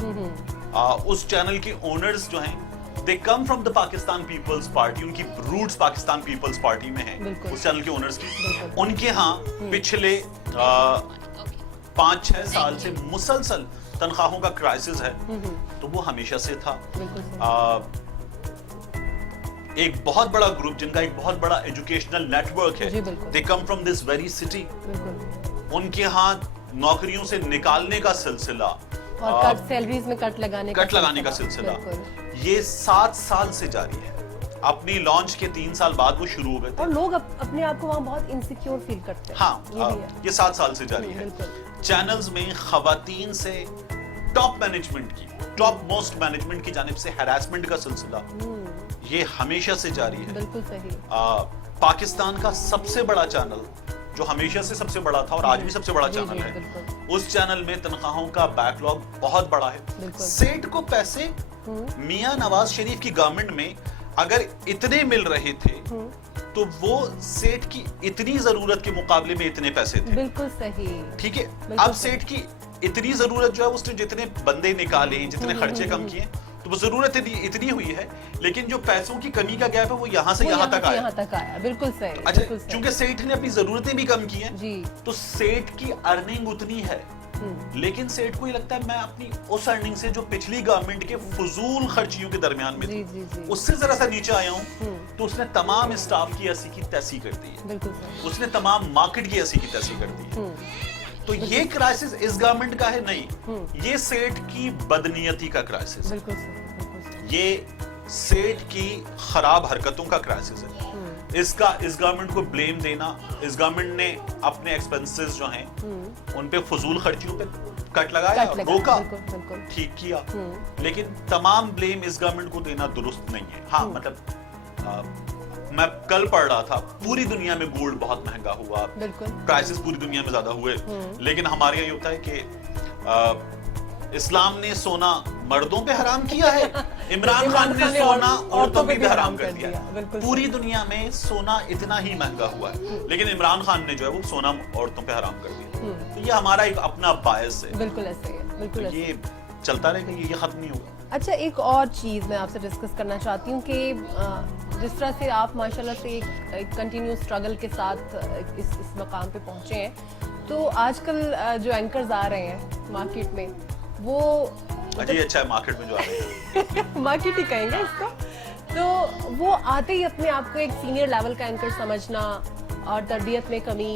उस चैनल के ओनर्स जो हैं, they come from the Pakistan Peoples Party, उनकी रूट्स पाकिस्तान पीपल्स पार्टी में हैं, बिल्कुल। उस चैनल के ओनर्स की। बिल्कुल। उनके यहाँ पिछले 5-6 साल से मुसलसल तनख्वाहों का क्राइसिस है, तो वो हमेशा से था। बिल्कुल सही। एक बहुत बड़ा ग्रुप जिनका एक बहुत बड़ा एजुकेशनल नेटवर्क जी, है, बिल्कुल। They come from this very city, बिल्कुल। उनके यहाँ नौकरियों से निकालने का सिलसिला और कट सैलरीज में कट लगाने का सिलसिला बिल्कुल। ये 7 साल से जारी है। अपनी लॉन्च के 3 साल बाद वो शुरू हो गए थे। और लोग अपने आप को वहाँ बहुत इनसिक्योर फील करते हैं। हाँ, ये भी है। ये 7 साल से जारी है। बिल्कुल। चैनल्स में खवातीन से टॉप मैनेजमेंट की, टॉप मोस्ट मैनेजमेंट की जानिब से हैरेसमेंट का सिलसिला ये हमेशा से जारी है। बिल्कुल सही। पाकिस्तान का सबसे बड़ा चैनल, जो हमेशा से सबसे बड़ा था और आज भी सबसे बड़ा जी, चैनल जी, है, बिल्कुल। उस चैनल में तनख्वाहों का बैकलॉग बहुत बड़ा है। बिल्कुल। सेठ को पैसे मियां नवाज शरीफ की गवर्नमेंट में अगर इतने मिल रहे थे तो वो सेठ की इतनी जरूरत के मुकाबले में इतने पैसे थे। बिल्कुल सही। ठीक है, बिल्कुल अब सेठ की इतनी जरूरत जो है उसने जितने बंदे निकाले, जितने खर्चे कम किए, तो वो जरूरत इतनी हुई है, लेकिन जो पैसों की कमी का गैप है वो यहाँ से यहाँ तक आया। यहाँ तक आया, बिल्कुल सही। अच्छा, बिल्कुल सही। क्योंकि सेठ ने अपनी जरूरतें भी कम की हैं, जी। तो सेठ की अर्निंग उतनी है, लेकिन सेठ को ये लगता है मैं अपनी उस अर्निंग से जो पिछली गवर्नमेंट के फजूल खर्चियों के दरमियान में जी, थी, जी, जी। उससे जरा सा नीचे आया हूँ, तो उसने तमाम स्टाफ की ऐसी की तैसी कर दी है, बिल्कुल सही। उसने तमाम मार्केट की ऐसी की तैसी कर दी है। तो ये क्राइसिस इस गवर्नमेंट का है नहीं, ये सेठ की बदनीयती का क्राइसिस है, बिल्कुल सही, बिल्कुल सही। ये सेठ की खराब हरकतों का क्राइसिस है। इसका इस गवर्नमेंट को ब्लेम देना, इस गवर्नमेंट ने अपने एक्सपेंसेस जो हैं उन पे फजूल खर्चियों पे कट लगाया, कट लगा, रोका, बिल्कुल, बिल्कुल। ठीक किया, लेकिन तमाम ब्लेम इस गवर्नमेंट को देना दुरुस्त नहीं है। हाँ, मतलब मैं कल पढ़ रहा था पूरी दुनिया में गोल्ड बहुत महंगा हुआ, बिल्कुल। प्राइसेस पूरी दुनिया में ज्यादा हुए, लेकिन हमारे यहाँ ये होता है कि इस्लाम ने सोना मर्दों पे हराम किया है, इमरान खान ने सोना औरतों पे भी हराम कर दिया। बिल्कुल पूरी दुनिया में सोना इतना ही महंगा हुआ है, लेकिन इमरान खान ने जो है वो सोना औरतों पे हराम कर दिया। तो ये हमारा एक अपना बायस है, बिल्कुल ऐसे है, बिल्कुल तो ऐसे। ये चलता रहेगा, ये खत्म नहीं होगा। अच्छा, एक और चीज़ मैं आपसे डिस्कस करना चाहती हूँ कि जिस तरह से आप माशाल्लाह से एक कंटिन्यू स्ट्रगल के साथ इस मकाम पे पहुँचे हैं, तो आजकल जो एंकर्स आ रहे हैं मार्केट में वो अजय अच्छा है मार्केट में जो आ रहे हैं। मार्केट ही कहेंगे इसको, तो वो आते ही अपने आप को एक सीनियर लेवल का एंकर समझना और तरबियत में कमी,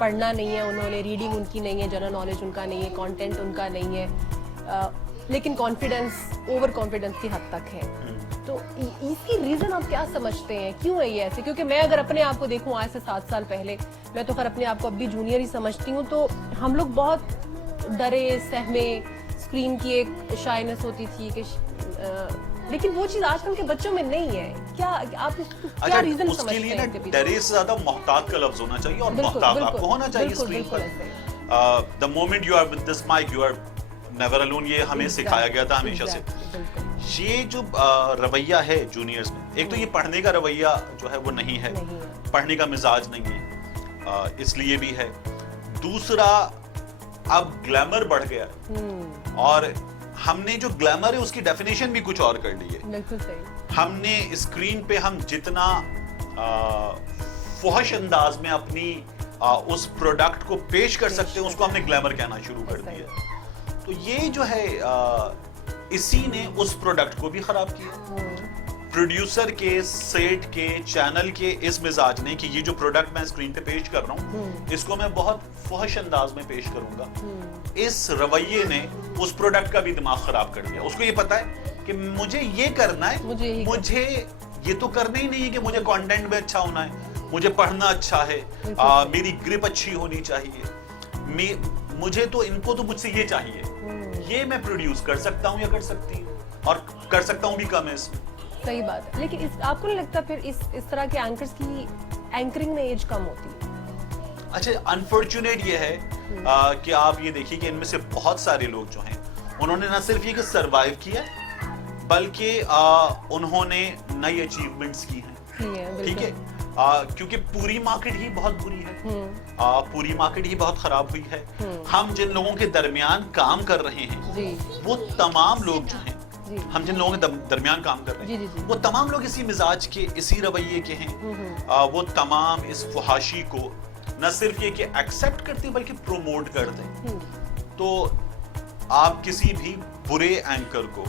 पढ़ना नहीं है उन्होंने, रीडिंग उनकी नहीं है, जनरल नॉलेज उनका नहीं है, कंटेंट उनका नहीं है, लेकिन कॉन्फिडेंस, ओवर कॉन्फिडेंस की हद तक है। तो इसकी रीजन आप क्या समझते हैं, क्यों है ये ऐसे? क्योंकि मैं अगर अपने आप को देखूं आज से 7 साल पहले, मैं तो खैर अपने आप को अब भी जूनियर ही समझती हूँ, तो हम लोग बहुत डरे सहमे, स्क्रीन की एक शाइनेस होती थी कि लेकिन वो चीज आजकल के बच्चों में नहीं है। क्या आप इसको क्या रीजन समझते हैं? उसके लिए ना डरे से ज्यादा मोहतात का लफ्ज होना चाहिए, और मोहतात आपको होना चाहिए स्क्रीन पर। The moment you are with this mic you are never alone, ये हमें सिखाया गया था हमेशा से। ये जो रवैया है जूनियर्स में, एक तो ये पढ़ने का रवैया जो है वो नहीं है, पढ़ने का मिजाज नहीं है, इसलिए भी है। दूसरा, अब ग्लैमर बढ़ गया है, और हमने जो ग्लैमर है उसकी डेफिनेशन भी कुछ और कर ली है। बिल्कुल सही। हमने स्क्रीन पे हम जितना फुहश अंदाज में अपनी उस प्रोडक्ट को पेश कर सकते हैं, उसको हमने ग्लैमर कहना शुरू कर दिया। तो ये जो है इसी ने उस प्रोडक्ट को भी खराब किया। प्रोड्यूसर के, सेट के, चैनल के इस मिजाज ने कि ये जो प्रोडक्ट मैं स्क्रीन पे पेश कर रहा हूँ इसको मैं बहुत फुहश अंदाज में पेश करूंगा, इस रवैये ने उस प्रोडक्ट का भी दिमाग खराब कर दिया। उसको ये पता है कि मुझे ये करना है, मुझे ये तो करना ही नहीं है कि मुझे कंटेंट में अच्छा होना है, मुझे पढ़ना अच्छा है, मेरी ग्रिप अच्छी होनी चाहिए, मुझे तो इनको तो मुझसे ये चाहिए, ये मैं प्रोड्यूस कर सकता हूँ या कर सकती हूँ, और कर सकता हूँ भी कम है इसमें। सही बात है, लेकिन आपको नहीं लगता फिर इस तरह के एंकर्स की एंकरिंग में एज कम होती है? अच्छा, अनफॉर्चुनेट ये है कि आप ये देखिए कि इनमें से बहुत सारे लोग जो हैं उन्होंने ना सिर्फ ये कि सरवाइव किया, बल्कि उन्होंने नई अचीवमेंट्स की हैं। ठीक है, क्योंकि पूरी मार्केट ही बहुत बुरी है, पूरी मार्केट ही बहुत खराब हुई है। हम जिन लोगों के दरमियान काम कर रहे हैं वो तमाम लोग जो हैं, हम जिन लोगों के दरमियान काम कर रहे हैं वो तमाम लोग इसी मिजाज के, इसी रवैये के हैं। वो तमाम इस फुहाशी को न सिर्फ ये कि एक्सेप्ट करते बल्कि प्रोमोट करते हैं। तो आप किसी भी बुरे एंकर को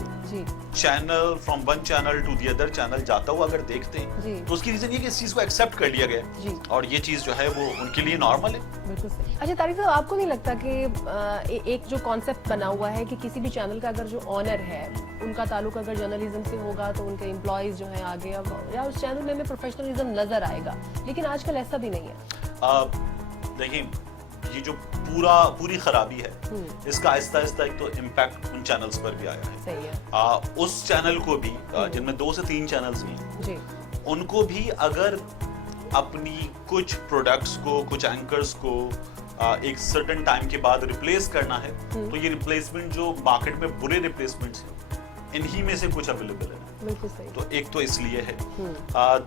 channel from one channel to the other channel जाता हुआ अगर देखते हैं तो उसकी रीजन ये कि इस चीज को एक्सेप्ट कर लिया गया और ये चीज जो है वो उनके लिए नॉर्मल है। बिल्कुल सही। अच्छा तारिक साहब, आपको नहीं लगता कि एक जो कॉन्सेप्ट बना हुआ है कि किसी भी चैनल का अगर जो ऑनर है उनका ताल्लुक अगर जर्नलिज्म से होगा तो उनके एम्प्लॉयज जो है आगे अब या उस चैनल में प्रोफेशनलिज्म नजर आएगा, लेकिन आजकल ऐसा भी नहीं है। देखिए, ये जो पूरी खराबी है इसका आहिस्ता आहिस्ता एक तो इम्पैक्ट उन चैनल्स पर भी आया है। सही है। उस चैनल को भी जिनमें 2 से 3 चैनल्स भी हैं उनको भी अगर अपनी कुछ प्रोडक्ट्स को, कुछ एंकर्स को एक सर्टेन टाइम के बाद रिप्लेस करना है, तो ये रिप्लेसमेंट जो मार्केट में बुरे रिप्लेसमेंट्स हैं, इन्हीं में से कुछ अवेलेबल है। बिल्कुल सही। तो एक तो इसलिए है।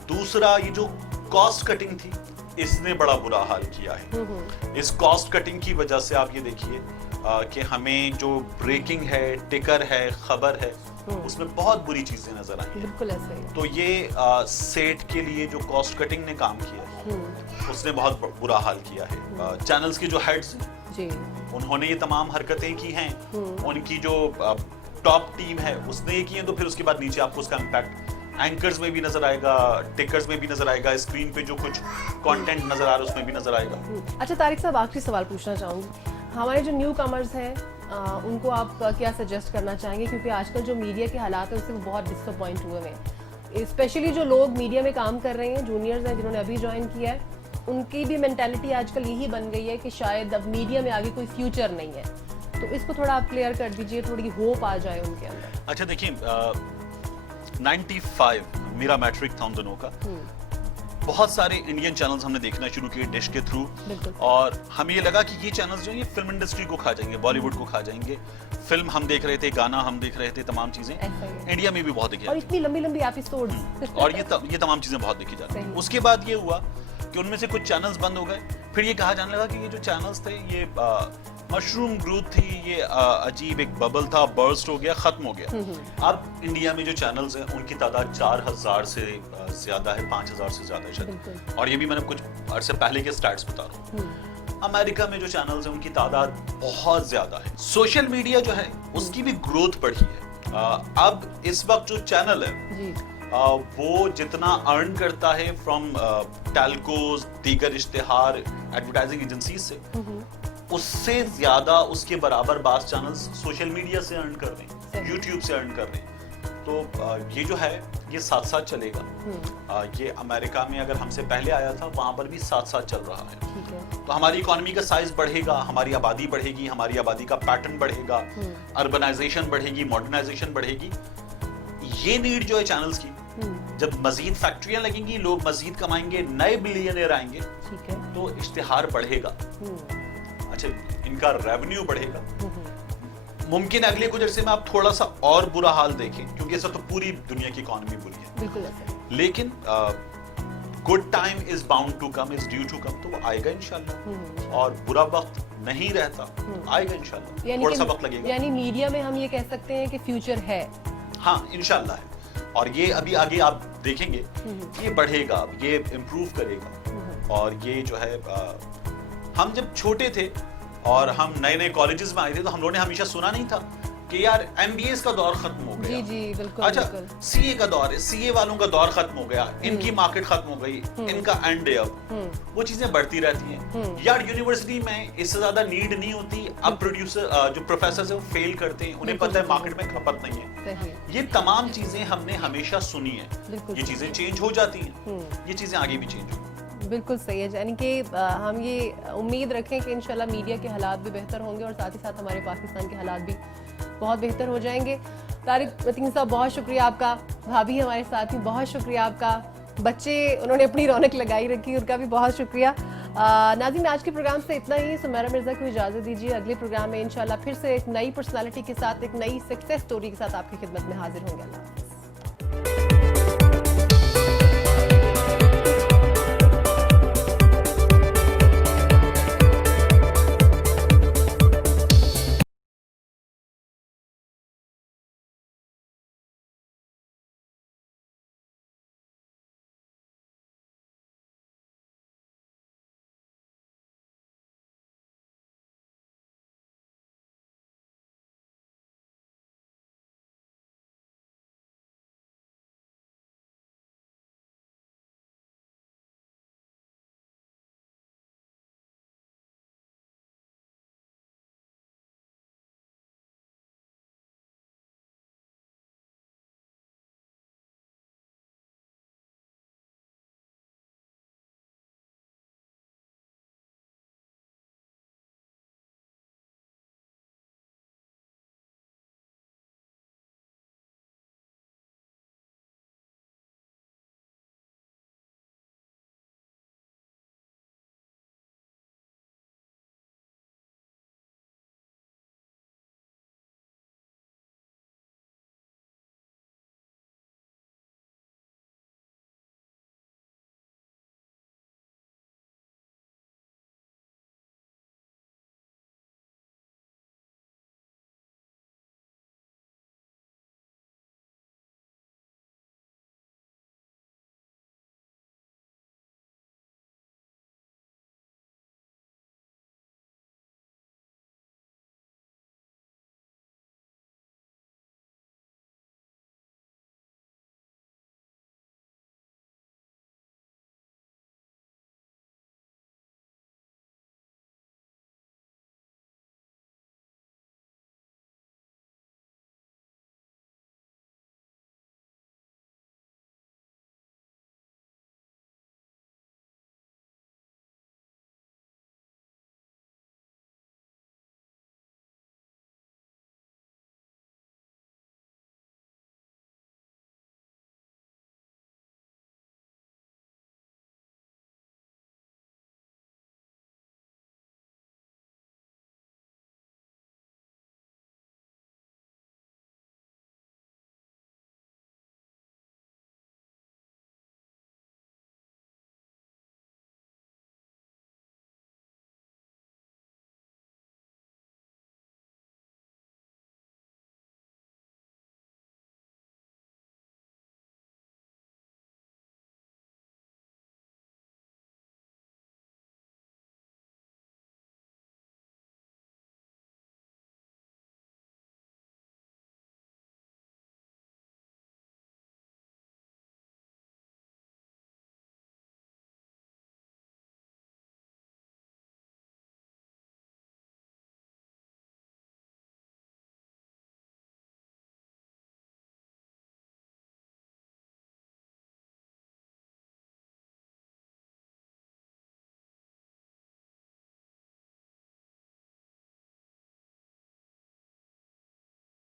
दूसरा, ये जो कॉस्ट कटिंग थी, इसने बड़ा बुरा हाल किया है। इस कॉस्ट कटिंग की वजह से आप ये देखिए कि हमें जो ब्रेकिंग है, टिकर है, खबर है, उसमें बहुत बुरी चीजें नजर आई हैं। बिल्कुल ऐसे ही। तो ये सेट के लिए जो कॉस्ट कटिंग ने काम किया है, उसने बहुत बुरा हाल किया है। चैनल्स के जो हेड्स हैं, जी, उन्होंने ये तमाम हरकतें की हैं। उनकी जो टॉप टीम है उसने ये की है, तो फिर उसके बाद नीचे आपको उसका इम्पैक्ट एंकर्स में भी नजर आएगा, टिकर्स में भी नजर आएगा, स्क्रीन पे जो कुछ कंटेंट नजर आ रहा है उसमें भी नजर आएगा। अच्छा तारिक साहब, आखिरी सवाल पूछना चाहूंगी, हमारे जो न्यू कमर्स हैं उनको आप क्या सजेस्ट करना चाहेंगे, क्योंकि आजकल जो मीडिया के हालात है उससे वो बहुत डिसअपॉइंट हुए हैं। स्पेशली जो लोग मीडिया में काम कर रहे हैं, जूनियर्स हैं जिन्होंने अभी ज्वाइन किया है, उनकी भी मेंटालिटी आजकल यही बन गई है कि शायद अब मीडिया में आगे कोई फ्यूचर नहीं है। तो इसको थोड़ा आप क्लियर कर दीजिए, थोड़ी होप आ जाए उनके अंदर। अच्छा देखिए, 95 मेरा मैट्रिक था उन दिनों का। बहुत सारे इंडियन चैनल्स हमने देखना शुरू किए डिश के थ्रू, और हमें ये लगा कि ये चैनल्स जो है ये फिल्म इंडस्ट्री को खा जाएंगे, बॉलीवुड को खा जाएंगे। फिल्म हम देख रहे थे, गाना हम देख रहे थे, तमाम चीजें इंडिया में भी बहुत देखी और जाती इतनी लंबी लंबी एपिसोड्स और ये तमाम चीजें बहुत देखी जाती हैं। उसके बाद ये हुआ कि उनमें से कुछ चैनल्स बंद हो गए। फिर ये कहा जाने लगा कि ये जो चैनल्स थे ये मशरूम ग्रोथ थी, ये अजीब एक बबल था, बर्स्ट हो गया, खत्म हो गया। अब इंडिया में जो चैनल्स हैं उनकी तादाद 4000 से ज्यादा है, 5000 से ज्यादा है शायद। और ये भी मैंने कुछ अरसे पहले के स्टैट्स बता रहा हूँ। अमेरिका में जो चैनल्स हैं उनकी तादाद बहुत ज्यादा है। सोशल मीडिया जो है उसकी भी ग्रोथ बढ़ी है। अब इस वक्त जो चैनल है वो जितना अर्न करता है फ्रॉम टेलकोज, दीगर इश्तिहार, एडवर्टाइजिंग एजेंसी से, उससे ज्यादा, उसके बराबर बास चैनल्स सोशल मीडिया से अर्न कर रहे हैं, यूट्यूब से अर्न कर रहे हैं। तो ये जो है ये साथ साथ चलेगा। ये अमेरिका में अगर हमसे पहले आया था, वहां पर भी साथ साथ चल रहा है। तो हमारी इकोनॉमी का साइज बढ़ेगा, हमारी आबादी बढ़ेगी, हमारी आबादी का पैटर्न बढ़ेगा, अर्बनाइजेशन बढ़ेगी, मॉडर्नाइजेशन बढ़ेगी। ये नीड जो है चैनल्स की, जब मजीद फैक्ट्रियां लगेंगी, लोग मजीद कमाएंगे, नए बिलियनियर आएंगे, तो इश्तिहार बढ़ेगा। अच्छा, इनका रेवेन्यू बढ़ेगा। मुमकिन अगले कुछ अरसे में आप थोड़ा सा और बुरा हाल देखें, क्योंकि ऐसा तो पूरी दुनिया की इकोनॉमी बुरी है, बिल्कुल ऐसा। लेकिन good time is bound to come, is due to come, तो वो आएगा इंशाल्लाह। और बुरा वक्त नहीं रहता, आएगा इंशाल्लाह, थोड़ा सा वक्त लगेगा। यानी मीडिया में हम ये कह सकते हैं कि फ्यूचर है। हाँ, इंशाल्लाह है। और ये अभी आगे आप देखेंगे ये बढ़ेगा, ये इम्प्रूव करेगा। और ये जो है हम जब छोटे थे और हम नए नए कॉलेजेस में आए थे, तो हम लोगों ने हमेशा सुना नहीं था कि यार MBAs का दौर खत्म हो गया। जी जी बिल्कुल। अच्छा, बिल्कुल। CA का दौर है, CA वालों का दौर खत्म हो गया, इनकी मार्केट खत्म हो गई, इनका एंड है अब। वो चीजें बढ़ती रहती हैं। यार यूनिवर्सिटी में इससे ज्यादा नीड नहीं होती। अब प्रोड्यूसर जो प्रोफेसर है वो फेल करते हैं, उन्हें पता है मार्केट में खपत नहीं है। ये तमाम चीजें हमने हमेशा सुनी है, ये चीजें चेंज हो जाती हैं, ये चीजें आगे भी चेंज होंगी। बिल्कुल सही है। यानी कि हम ये उम्मीद रखें कि इंशाल्लाह मीडिया के हालात भी बेहतर होंगे और साथ ही साथ हमारे पाकिस्तान के हालात भी बहुत बेहतर हो जाएंगे। तारिक मतीन साहब, बहुत शुक्रिया आपका। भाभी हमारे साथ ही, बहुत शुक्रिया आपका। बच्चे, उन्होंने अपनी रौनक लगाई रखी, उनका भी बहुत शुक्रिया। नाज़रीन, आज के प्रोग्राम से इतना ही। सुमेरा मिर्जा को इजाज़त दीजिए। अगले प्रोग्राम में इंशाल्लाह फिर से एक नई पर्सनालिटी के साथ, एक नई सक्सेस स्टोरी के साथ आपकी खिदमत में हाजिर होंगे। अल्लाह हाफ़िज़।